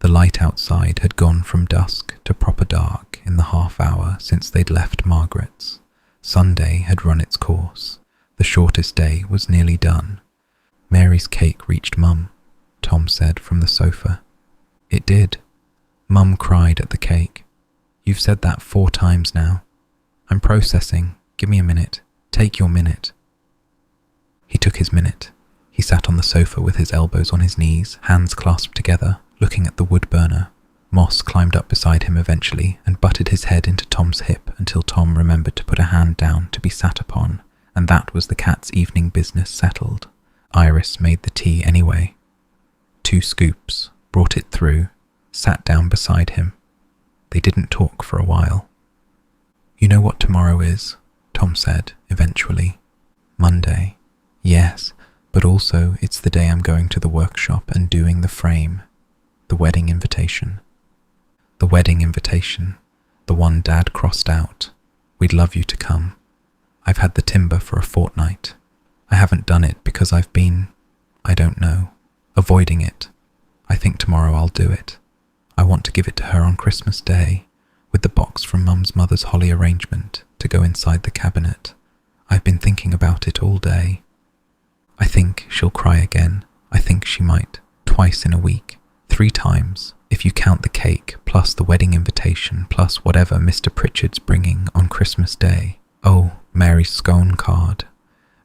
The light outside had gone from dusk to proper dark in the half hour since they'd left Margaret's. Sunday had run its course. The shortest day was nearly done. Mary's cake reached Mum, Tom said from the sofa. It did. Mum cried at the cake. You've said that 4 times now. I'm processing. Give me a minute. Take your minute. He took his minute. He sat on the sofa with his elbows on his knees, hands clasped together, looking at the wood burner. Moss climbed up beside him eventually and butted his head into Tom's hip until Tom remembered to put a hand down to be sat upon, and that was the cat's evening business settled. Iris made the tea anyway. 2 scoops, brought it through, sat down beside him. They didn't talk for a while. You know what tomorrow is? Tom said, eventually. Monday. Yes, but also it's the day I'm going to the workshop and doing the frame. The wedding invitation. The wedding invitation. The one Dad crossed out. We'd love you to come. I've had the timber for a fortnight. I haven't done it because I've been, I don't know, avoiding it. I think tomorrow I'll do it. I want to give it to her on Christmas Day, with the box from Mum's mother's holly arrangement to go inside the cabinet. I've been thinking about it all day. I think she'll cry again. I think she might, twice in a week, 3 times, if you count the cake, plus the wedding invitation, plus whatever Mr Pritchard's bringing on Christmas Day. Oh, Mary's scone card.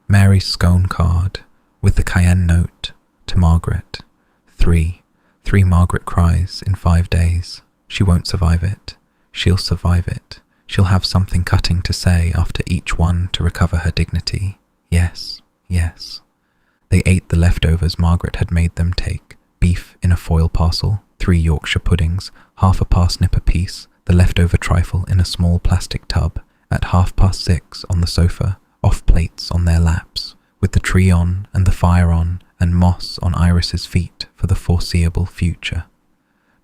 Mary's scone card, with the Cayenne note, to Margaret. 3 Margaret cries in 5 days. She won't survive it. She'll survive it. She'll have something cutting to say after each one to recover her dignity. Yes, yes. They ate the leftovers Margaret had made them take. Beef in a foil parcel, 3 Yorkshire puddings, half a parsnip apiece, the leftover trifle in a small plastic tub, at 6:30 on the sofa, off plates on their laps, with the tree on and the fire on and moss on Iris's feet for the foreseeable future.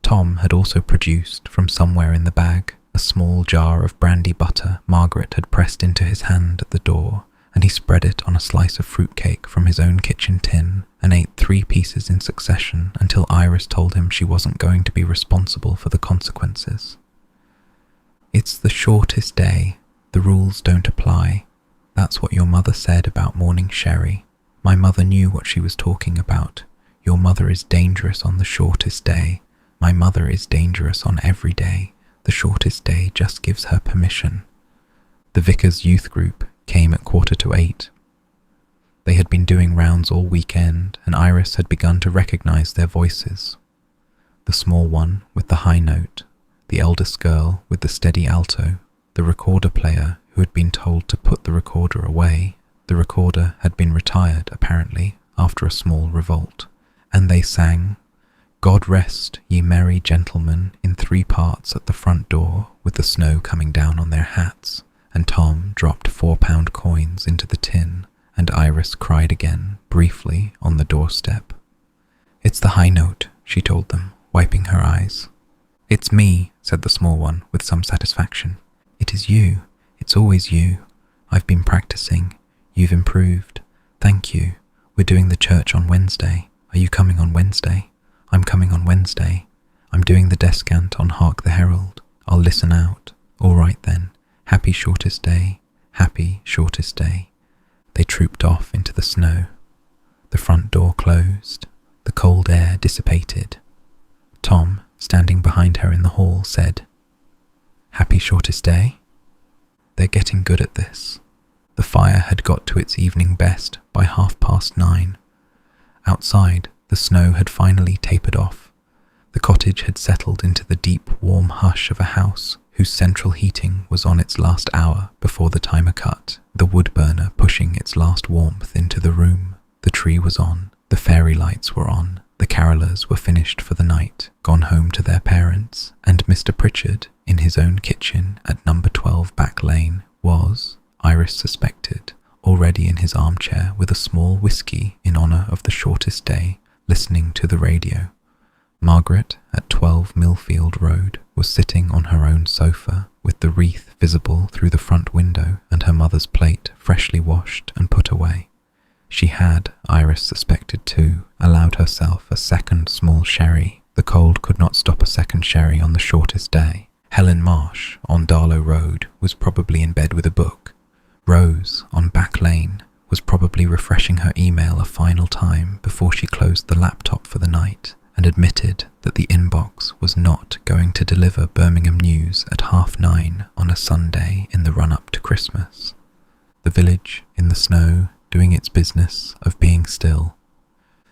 Tom had also produced, from somewhere in the bag, a small jar of brandy butter Margaret had pressed into his hand at the door, and he spread it on a slice of fruitcake from his own kitchen tin and ate 3 pieces in succession until Iris told him she wasn't going to be responsible for the consequences. "It's the shortest day. The rules don't apply. That's what your mother said about morning sherry. My mother knew what she was talking about. Your mother is dangerous on the shortest day. My mother is dangerous on every day. The shortest day just gives her permission." The vicar's youth group came at 7:45. They had been doing rounds all weekend, and Iris had begun to recognize their voices. The small one with the high note, the eldest girl with the steady alto, the recorder player who had been told to put the recorder away. The recorder had been retired, apparently, after a small revolt, and they sang "God Rest Ye Merry Gentlemen" in 3 parts at the front door, with the snow coming down on their hats, and Tom dropped £4 coins into the tin, and Iris cried again, briefly, on the doorstep. "It's the high note," she told them, wiping her eyes. "It's me," said the small one, with some satisfaction. "It is you. It's always you. I've been practicing. You've improved. Thank you. We're doing the church on Wednesday. Are you coming on Wednesday? I'm coming on Wednesday. I'm doing the descant on Hark the Herald. I'll listen out. All right then. Happy shortest day. Happy shortest day." They trooped off into the snow. The front door closed. The cold air dissipated. Tom, standing behind her in the hall, said, "Happy shortest day?" They're getting good at this. The fire had got to its evening best by 9:30. Outside, the snow had finally tapered off. The cottage had settled into the deep, warm hush of a house whose central heating was on its last hour before the timer cut, the wood burner pushing its last warmth into the room. The tree was on, the fairy lights were on, the carolers were finished for the night, gone home to their parents, and Mr Pritchard, in his own kitchen at number 12 Back Lane, was, Iris suspected, already in his armchair with a small whisky in honour of the shortest day, listening to the radio. Margaret, at 12 Millfield Road, was sitting on her own sofa, with the wreath visible through the front window and her mother's plate freshly washed and put away. She had, Iris suspected too, allowed herself a second small sherry. The cold could not stop a second sherry on the shortest day. Helen Marsh, on Darlow Road, was probably in bed with a book. Rose, on Back Lane, was probably refreshing her email a final time before she closed the laptop for the night and admitted that the inbox was not going to deliver Birmingham news at 9:30 on a Sunday in the run-up to Christmas. The village, in the snow, doing its business of being still.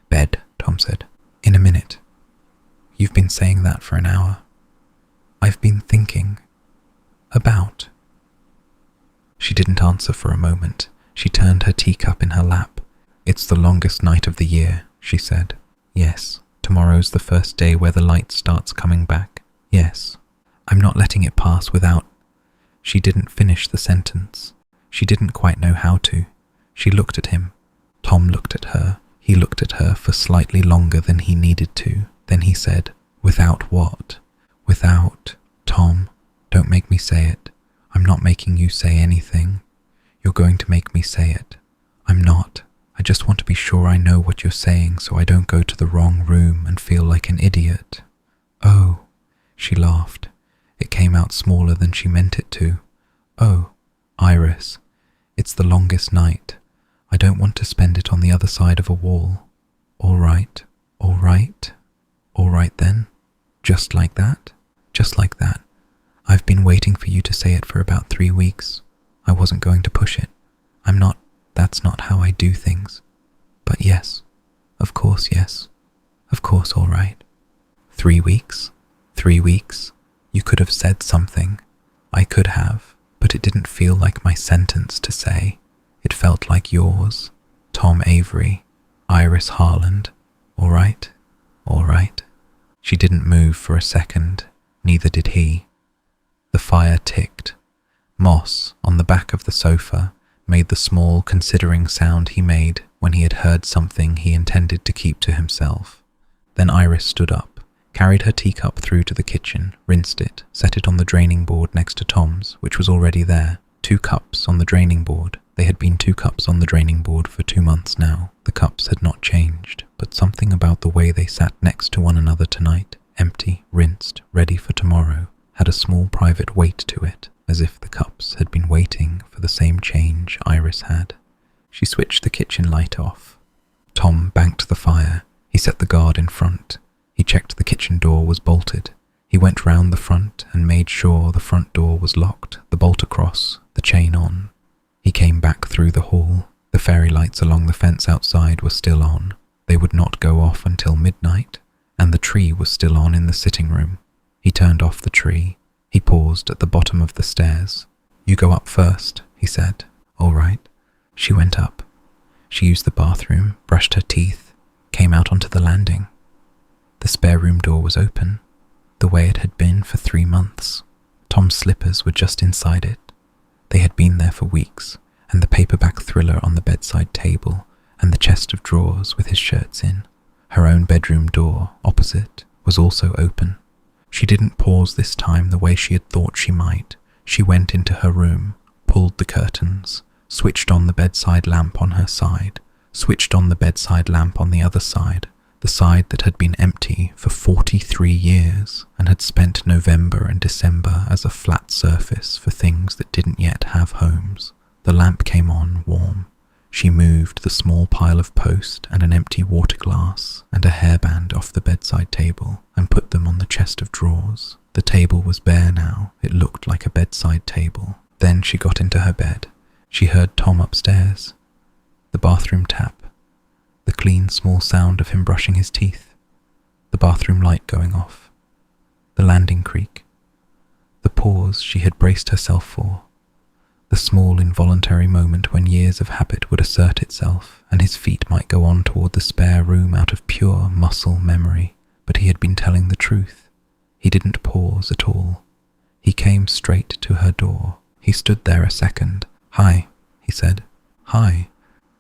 "Bed," Tom said. "In a minute." "You've been saying that for an hour." "I've been thinking. About." She didn't answer for a moment. She turned her teacup in her lap. "It's the longest night of the year," she said. "Yes. Tomorrow's the first day where the light starts coming back. Yes. I'm not letting it pass without..." She didn't finish the sentence. She didn't quite know how to. She looked at him. Tom looked at her. He looked at her for slightly longer than he needed to. Then he said, "Without what?" "Without... Tom, don't make me say it. I'm not making you say anything. You're going to make me say it. I'm not. I just want to be sure I know what you're saying so I don't go to the wrong room and feel like an idiot." "Oh," she laughed. It came out smaller than she meant it to. "Oh, Iris, it's the longest night. I don't want to spend it on the other side of a wall." "All right, all right, all right then. Just like that? Just like that. I've been waiting for you to say it for about 3 weeks. I wasn't going to push it. That's not how I do things. But yes, of course yes. Of course all right." 3 weeks? 3 weeks? You could have said something. I could have, but it didn't feel like my sentence to say. It felt like yours. Tom Avery, Iris Harland. All right? All right. She didn't move for a second. Neither did he. The fire ticked. Moss, on the back of the sofa, made the small considering sound he made when he had heard something he intended to keep to himself. Then Iris stood up, carried her teacup through to the kitchen, rinsed it, set it on the draining board next to Tom's, which was already there. 2 cups on the draining board. They had been 2 cups on the draining board for 2 months now. The cups had not changed, but something about the way they sat next to one another tonight, empty, rinsed, ready for tomorrow, had a small private weight to it, as if the cups had been waiting for the same change Iris had. She switched the kitchen light off. Tom banked the fire. He set the guard in front. He checked the kitchen door was bolted. He went round the front and made sure the front door was locked, the bolt across, the chain on. He came back through the hall. The fairy lights along the fence outside were still on. They would not go off until midnight, and the tree was still on in the sitting room. He turned off the tree. He paused at the bottom of the stairs. "You go up first," he said. "All right." She went up. She used the bathroom, brushed her teeth, came out onto the landing. The spare room door was open, the way it had been for 3 months. Tom's slippers were just inside it. They had been there for weeks, and the paperback thriller on the bedside table, and the chest of drawers with his shirts in. Her own bedroom door, opposite, was also open. She didn't pause this time the way she had thought she might. She went into her room, pulled the curtains, switched on the bedside lamp on her side, switched on the bedside lamp on the other side, the side that had been empty for 43 years and had spent November and December as a flat surface for things that didn't yet have homes. The lamp came on warm. She moved the small pile of post and an empty water glass and a hairband off the bedside table and put them on the chest of drawers. The table was bare now. It looked like a bedside table. Then she got into her bed. She heard Tom upstairs. The bathroom tap. The clean, small sound of him brushing his teeth. The bathroom light going off. The landing creak. The pause she had braced herself for. The small, involuntary moment when years of habit would assert itself, and his feet might go on toward the spare room out of pure muscle memory. But he had been telling the truth. He didn't pause at all. He came straight to her door. He stood there a second. "Hi," he said. "Hi.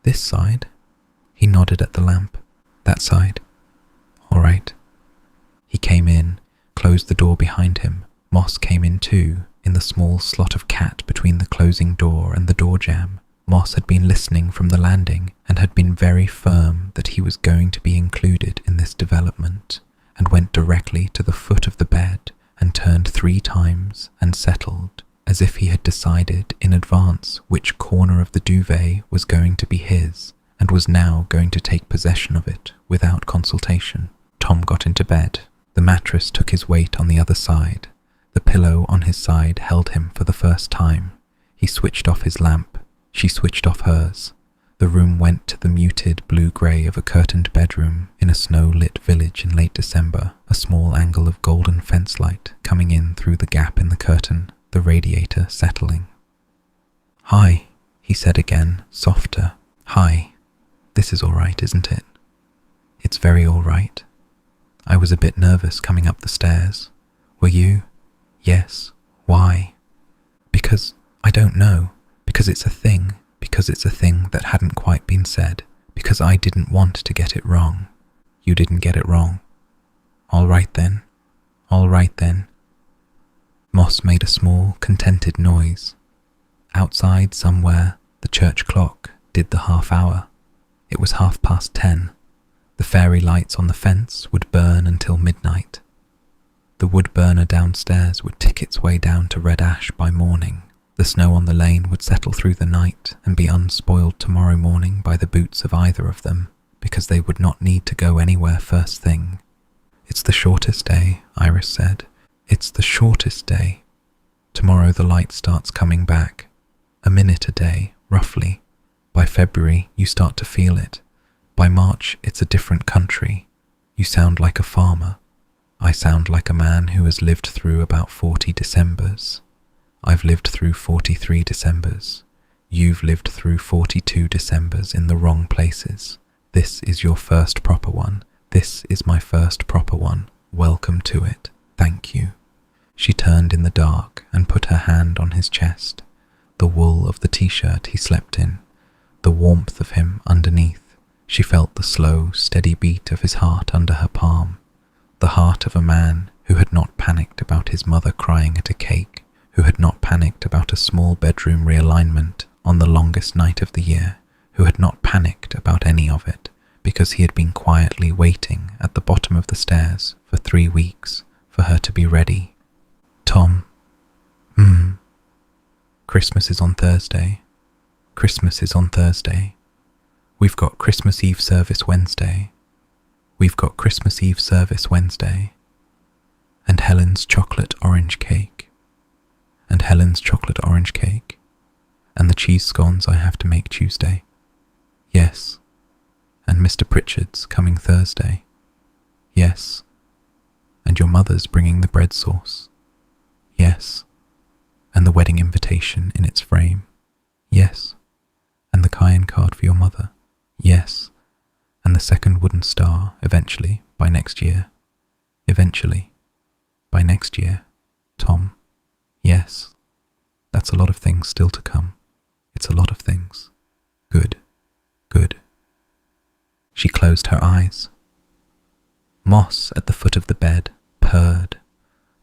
This side?" He nodded at the lamp. "That side." "All right." He came in, closed the door behind him. Moss came in too, in the small slot of cat between the closing door and the door jamb. Moss had been listening from the landing and had been very firm that he was going to be included in this development, and went directly to the foot of the bed and turned 3 times and settled, as if he had decided in advance which corner of the duvet was going to be his, and was now going to take possession of it without consultation. Tom got into bed. The mattress took his weight on the other side. The pillow on his side held him for the first time. He switched off his lamp. She switched off hers. The room went to the muted blue-grey of a curtained bedroom in a snow-lit village in late December, a small angle of golden fence light coming in through the gap in the curtain, the radiator settling. "Hi," he said again, softer. "Hi. This is all right, isn't it?" "It's very all right. I was a bit nervous coming up the stairs. Were you?" "Yes. Why?" "Because, I don't know. Because it's a thing. Because it's a thing that hadn't quite been said. Because I didn't want to get it wrong." "You didn't get it wrong." "All right then. All right then." Moss made a small, contented noise. Outside somewhere, the church clock did the half-hour. It was 10:30. The fairy lights on the fence would burn until midnight. The wood burner downstairs would tick its way down to red ash by morning. The snow on the lane would settle through the night and be unspoiled tomorrow morning by the boots of either of them, because they would not need to go anywhere first thing. "It's the shortest day," Iris said. "It's the shortest day. Tomorrow the light starts coming back. A minute a day, roughly. By February you start to feel it. By March it's a different country. You sound like a farmer. I sound like a man who has lived through about 40 Decembers. I've lived through 43 Decembers. You've lived through 42 Decembers in the wrong places. This is your first proper one. This is my first proper one. Welcome to it. Thank you." She turned in the dark and put her hand on his chest, the wool of the t-shirt he slept in, the warmth of him underneath, She felt the slow, steady beat of his heart under her palm, the heart of a man who had not panicked about his mother crying at a cake, who had not panicked about a small bedroom realignment on the longest night of the year, who had not panicked about any of it because he had been quietly waiting at the bottom of the stairs for 3 weeks for her to be ready. Tom. Christmas is on Thursday. Christmas is on Thursday. We've got Christmas Eve service Wednesday. We've got Christmas Eve service Wednesday. And Helen's chocolate orange cake. And Helen's chocolate orange cake. And the cheese scones I have to make Tuesday. Yes. And Mr Pritchard's coming Thursday. Yes. And your mother's bringing the bread sauce. Yes. And the wedding invitation in its frame. Yes. And the cayenne card for your mother. Yes. And the second wooden star, eventually, by next year. Eventually. By next year. Tom. Yes. That's a lot of things still to come. It's a lot of things. Good. Good. She closed her eyes. Moss at the foot of the bed purred,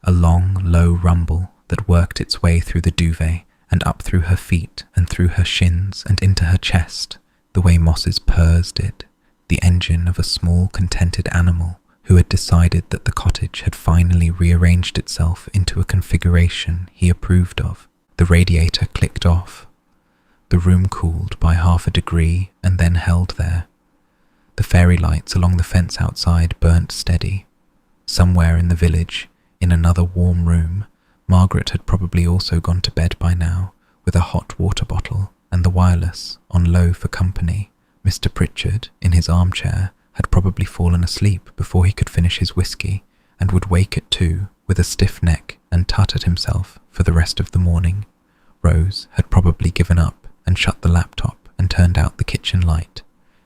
a long, low rumble that worked its way through the duvet and up through her feet and through her shins and into her chest, the way Moss's purrs did, the engine of a small, contented animal who had decided that the cottage had finally rearranged itself into a configuration he approved of. The radiator clicked off. The room cooled by 1/2 degree and then held there. The fairy lights along the fence outside burnt steady. Somewhere in the village, in another warm room, Margaret had probably also gone to bed by now, with a hot water bottle and the wireless on low for company. Mr Pritchard, in his armchair, had probably fallen asleep before he could finish his whiskey, and would wake at 2 with a stiff neck and tut at himself for the rest of the morning. Rose had probably given up and shut the laptop and turned out the kitchen light.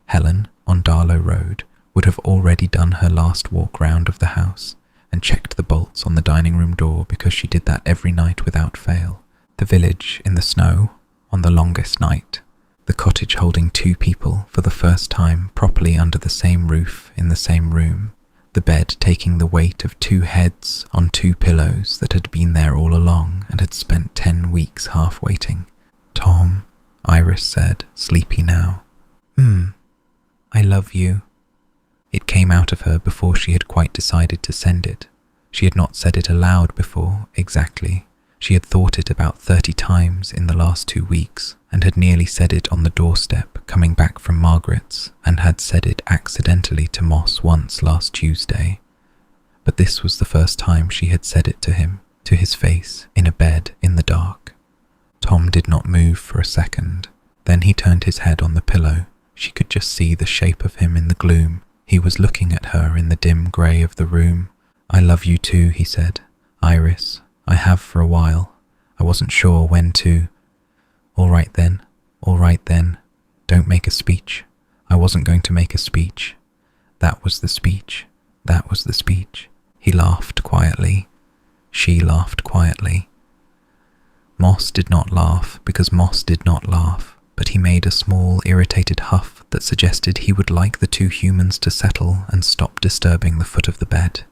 Helen, on Darlow Road, would have already done her last walk round of the house and checked the bolts on the dining room door because she did that every night without fail. The village in the snow, on the longest night, the cottage holding 2 people for the first time properly under the same roof in the same room, the bed taking the weight of 2 heads on 2 pillows that had been there all along and had spent 10 weeks half waiting. Tom, Iris said, sleepy now. I love you. It came out of her before she had quite decided to send it. She had not said it aloud before, exactly. She had thought it about 30 times in the last 2 weeks, and had nearly said it on the doorstep coming back from Margaret's, and had said it accidentally to Moss once last Tuesday. But this was the first time she had said it to him, to his face, in a bed in the dark. Tom did not move for a second. Then he turned his head on the pillow. She could just see the shape of him in the gloom. He was looking at her in the dim grey of the room. I love you too, he said. Iris, I have for a while. I wasn't sure when to. All right then. Don't make a speech. I wasn't going to make a speech. That was the speech. That was the speech. He laughed quietly. She laughed quietly. Moss did not laugh because Moss did not laugh, but he made a small, irritated huff that suggested he would like the 2 humans to settle and stop disturbing the foot of the bed.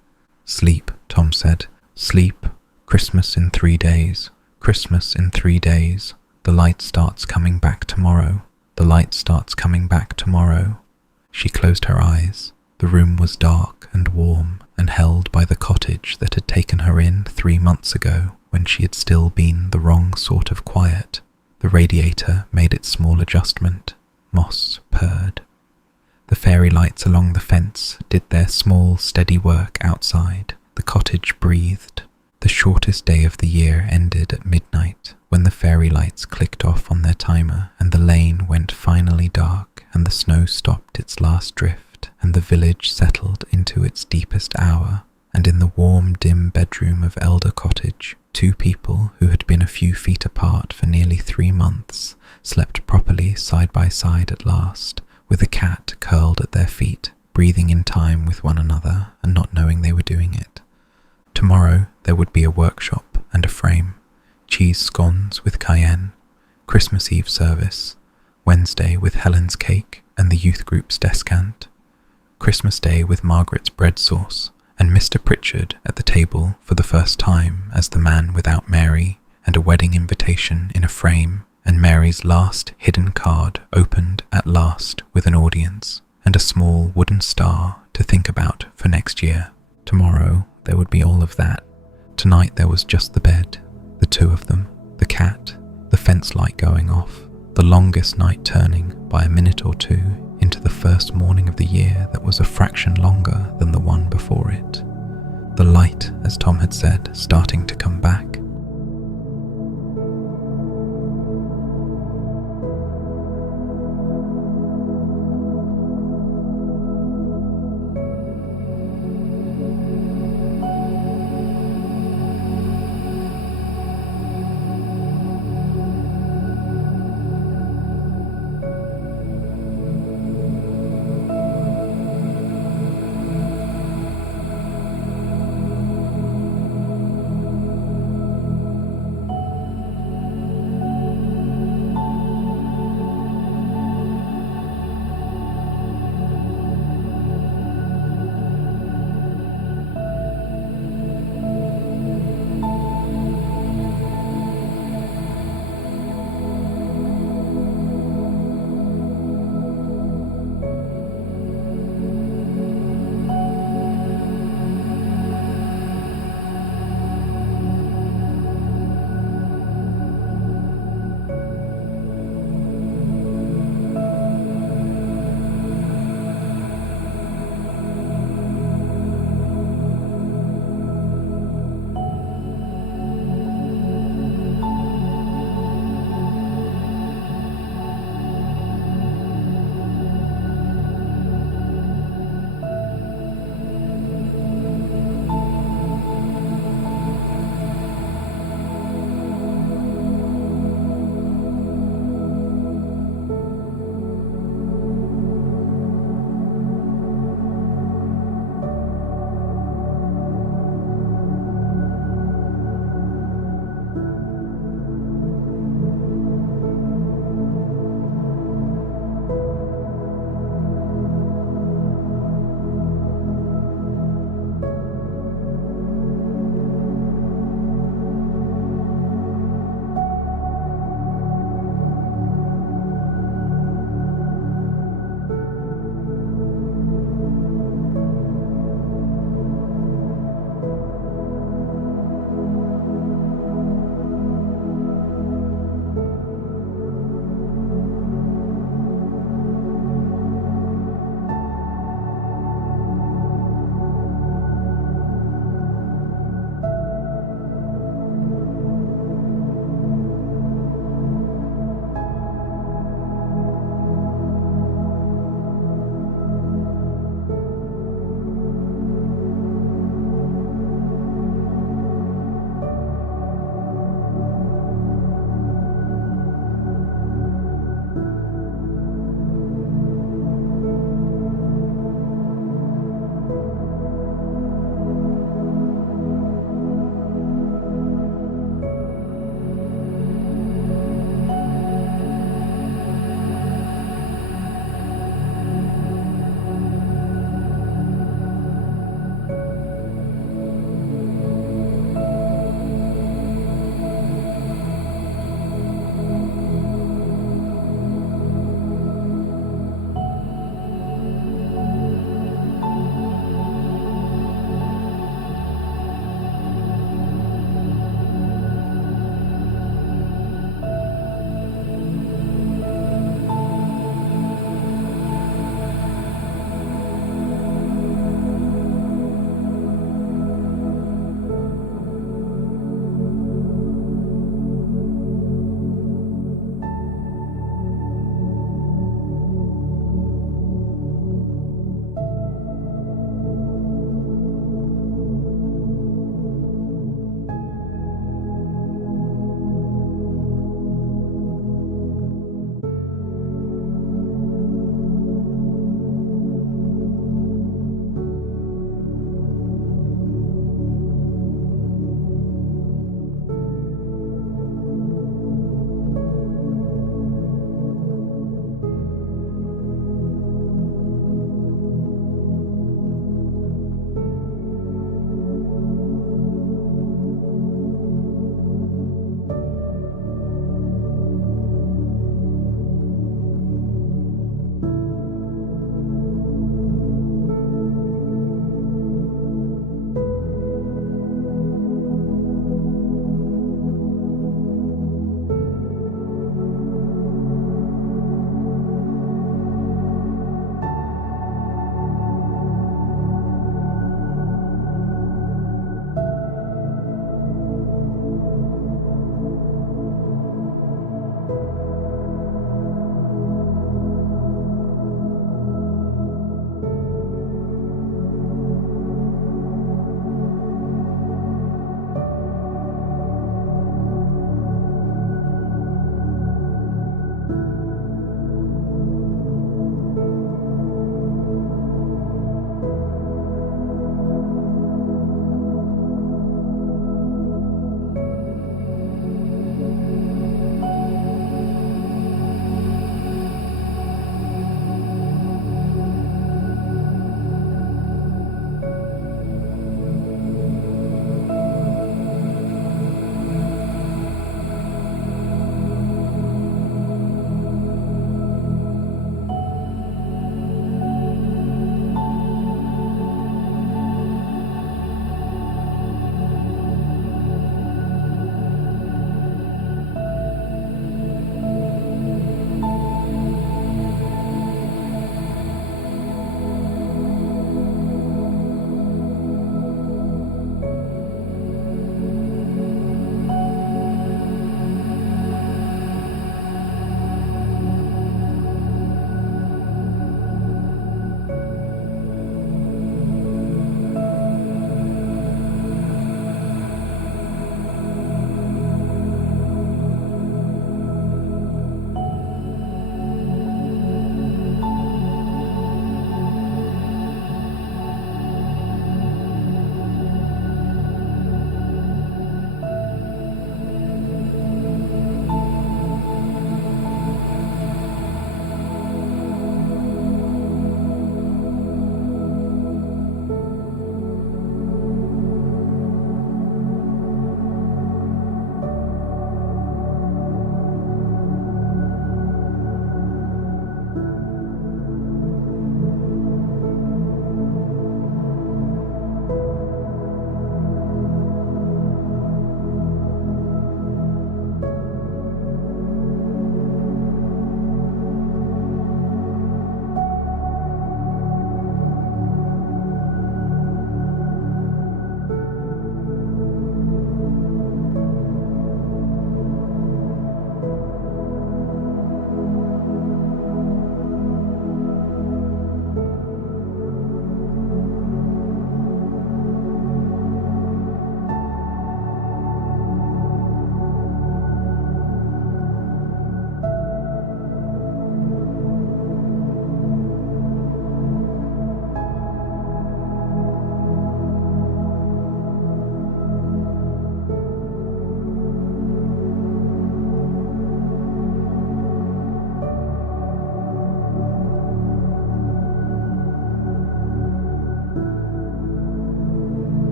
Sleep, Tom said. Sleep. Christmas in 3 days. Christmas in 3 days. The light starts coming back tomorrow. The light starts coming back tomorrow. She closed her eyes. The room was dark and warm and held by the cottage that had taken her in 3 months ago when she had still been the wrong sort of quiet. The radiator made its small adjustment. Moss purred. The fairy lights along the fence did their small, steady work outside. The cottage breathed. The shortest day of the year ended at midnight, when the fairy lights clicked off on their timer and the lane went finally dark and the snow stopped its last drift and the village settled into its deepest hour. And in the warm, dim bedroom of Elder Cottage, 2 people who had been a few feet apart for nearly 3 months slept properly side by side at last, with a cat curled at their feet, breathing in time with one another and not knowing they were doing it. Tomorrow there would be a workshop and a frame, cheese scones with cayenne, Christmas Eve service, Wednesday with Helen's cake, and the youth group's descant, Christmas Day with Margaret's bread sauce, and Mr Pritchard at the table for the first time as the man without Mary, and a wedding invitation in a frame, and Mary's last hidden card opened at last with an audience, and a small wooden star to think about for next year. Tomorrow there would be all of that. Tonight there was just the bed, the two of them, the cat, the fence light going off, the longest night turning by a minute or two into the first morning of the year that was a fraction longer than the one before it. The light, as Tom had said, starting to come back,